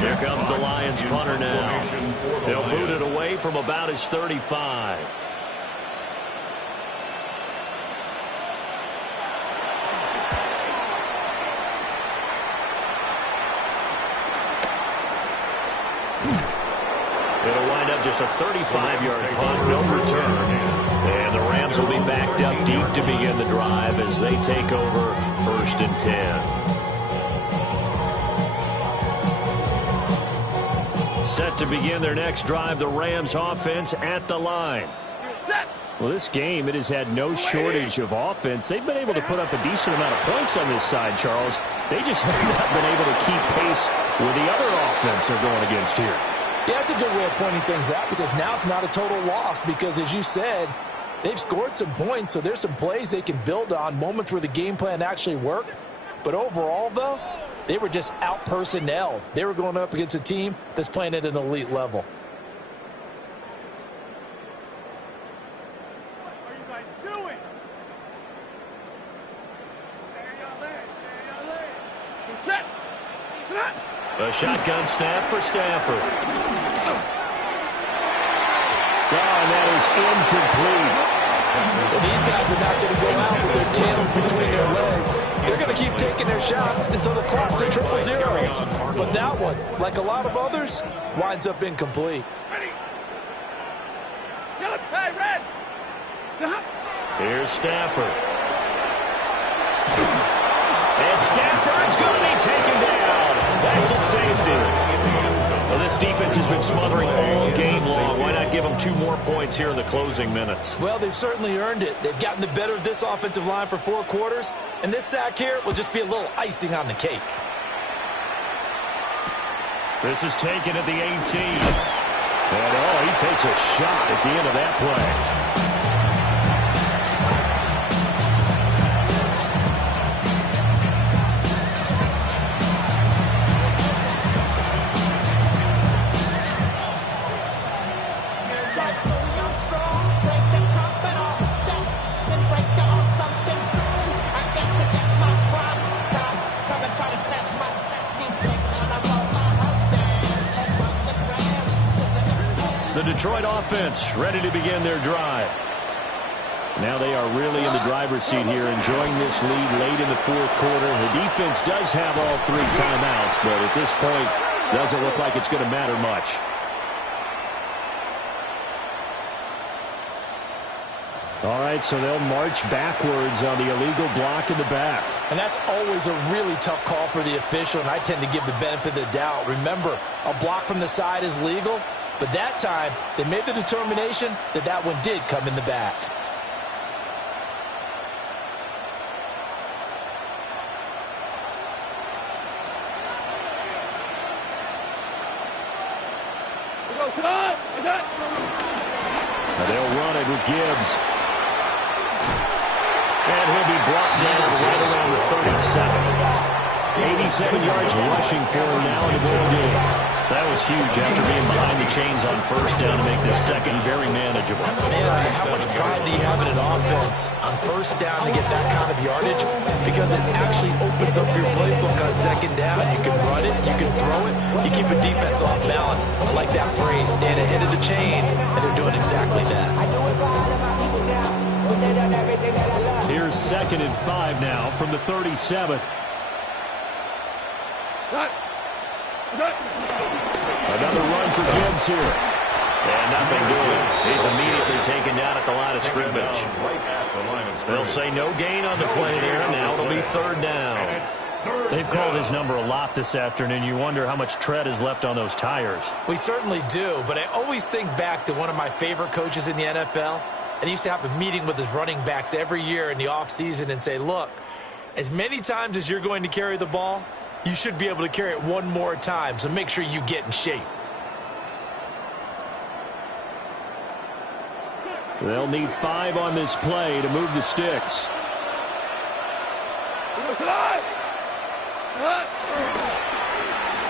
Here comes the Lions punter now. They'll boot it away from about his 35. It'll wind up just a 35-yard punt, no return. And the Rams will be backed up deep to begin the drive as they take over 1st and 10. Set to begin their next drive, the Rams offense at the line. Well, this game, it has had no shortage of offense. They've been able to put up a decent amount of points on this side, Charles. They just have not been able to keep pace with the other offense they're going against here. Yeah, that's a good way of pointing things out because now it's not a total loss because, as you said, they've scored some points, so there's some plays they can build on, moments where the game plan actually worked. But overall, though, they were just out-personnelled. They were going up against a team that's playing at an elite level. What are you guys doing? Set. A shotgun snap for Stafford. Oh, and that is incomplete. Well, these guys are not going to go out with their tails between their legs. They're going to keep taking their shots until the clock's at 0-0. But that one, like a lot of others, winds up incomplete. Hey, Red. Here's Stafford. And Stafford's going to be taken down. That's a safety. Well, this defense has been smothering all game long. Why not give them 2 more points here in the closing minutes? Well, they've certainly earned it. They've gotten the better of this offensive line for 4 quarters, and this sack here will just be a little icing on the cake. This is taken at the 18. And, he takes a shot at the end of that play. The Detroit offense ready to begin their drive. Now they are really in the driver's seat here, enjoying this lead late in the 4th quarter. The defense does have all 3 timeouts, but at this point, doesn't look like it's going to matter much. All right, so they'll march backwards on the illegal block in the back. And that's always a really tough call for the official, and I tend to give the benefit of the doubt. Remember, a block from the side is legal, but that time, they made the determination that that one did come in the back. Now they'll run it with Gibbs. And he'll be brought down right around the 37. 87 yards rushing for him now in the ball game. That was huge after being behind the chains on 1st down to make this second very manageable. Man, how much pride do you have in an offense on 1st down to get that kind of yardage? Because it actually opens up your playbook on 2nd down. You can run it, you can throw it, you keep a defense off balance. I like that phrase, stand ahead of the chains, and they're doing exactly that. Here's 2nd and 5 now from the 37. Another run for Gibbs here. And nothing doing. He's immediately taken down at the line of scrimmage. They'll say no gain on the play there. Now it'll be 3rd down. They've called his number a lot this afternoon. You wonder how much tread is left on those tires. We certainly do, but I always think back to one of my favorite coaches in the NFL. And he used to have a meeting with his running backs every year in the offseason and say, look, as many times as you're going to carry the ball, you should be able to carry it one more time, so make sure you get in shape. They'll need 5 on this play to move the sticks.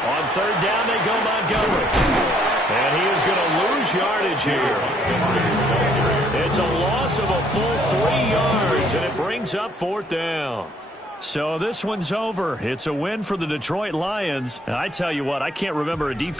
On 3rd down, they go Montgomery. And he is going to lose yardage here. It's a loss of a full 3 yards, and it brings up 4th down. So this one's over. It's a win for the Detroit Lions. And I tell you what, I can't remember a defense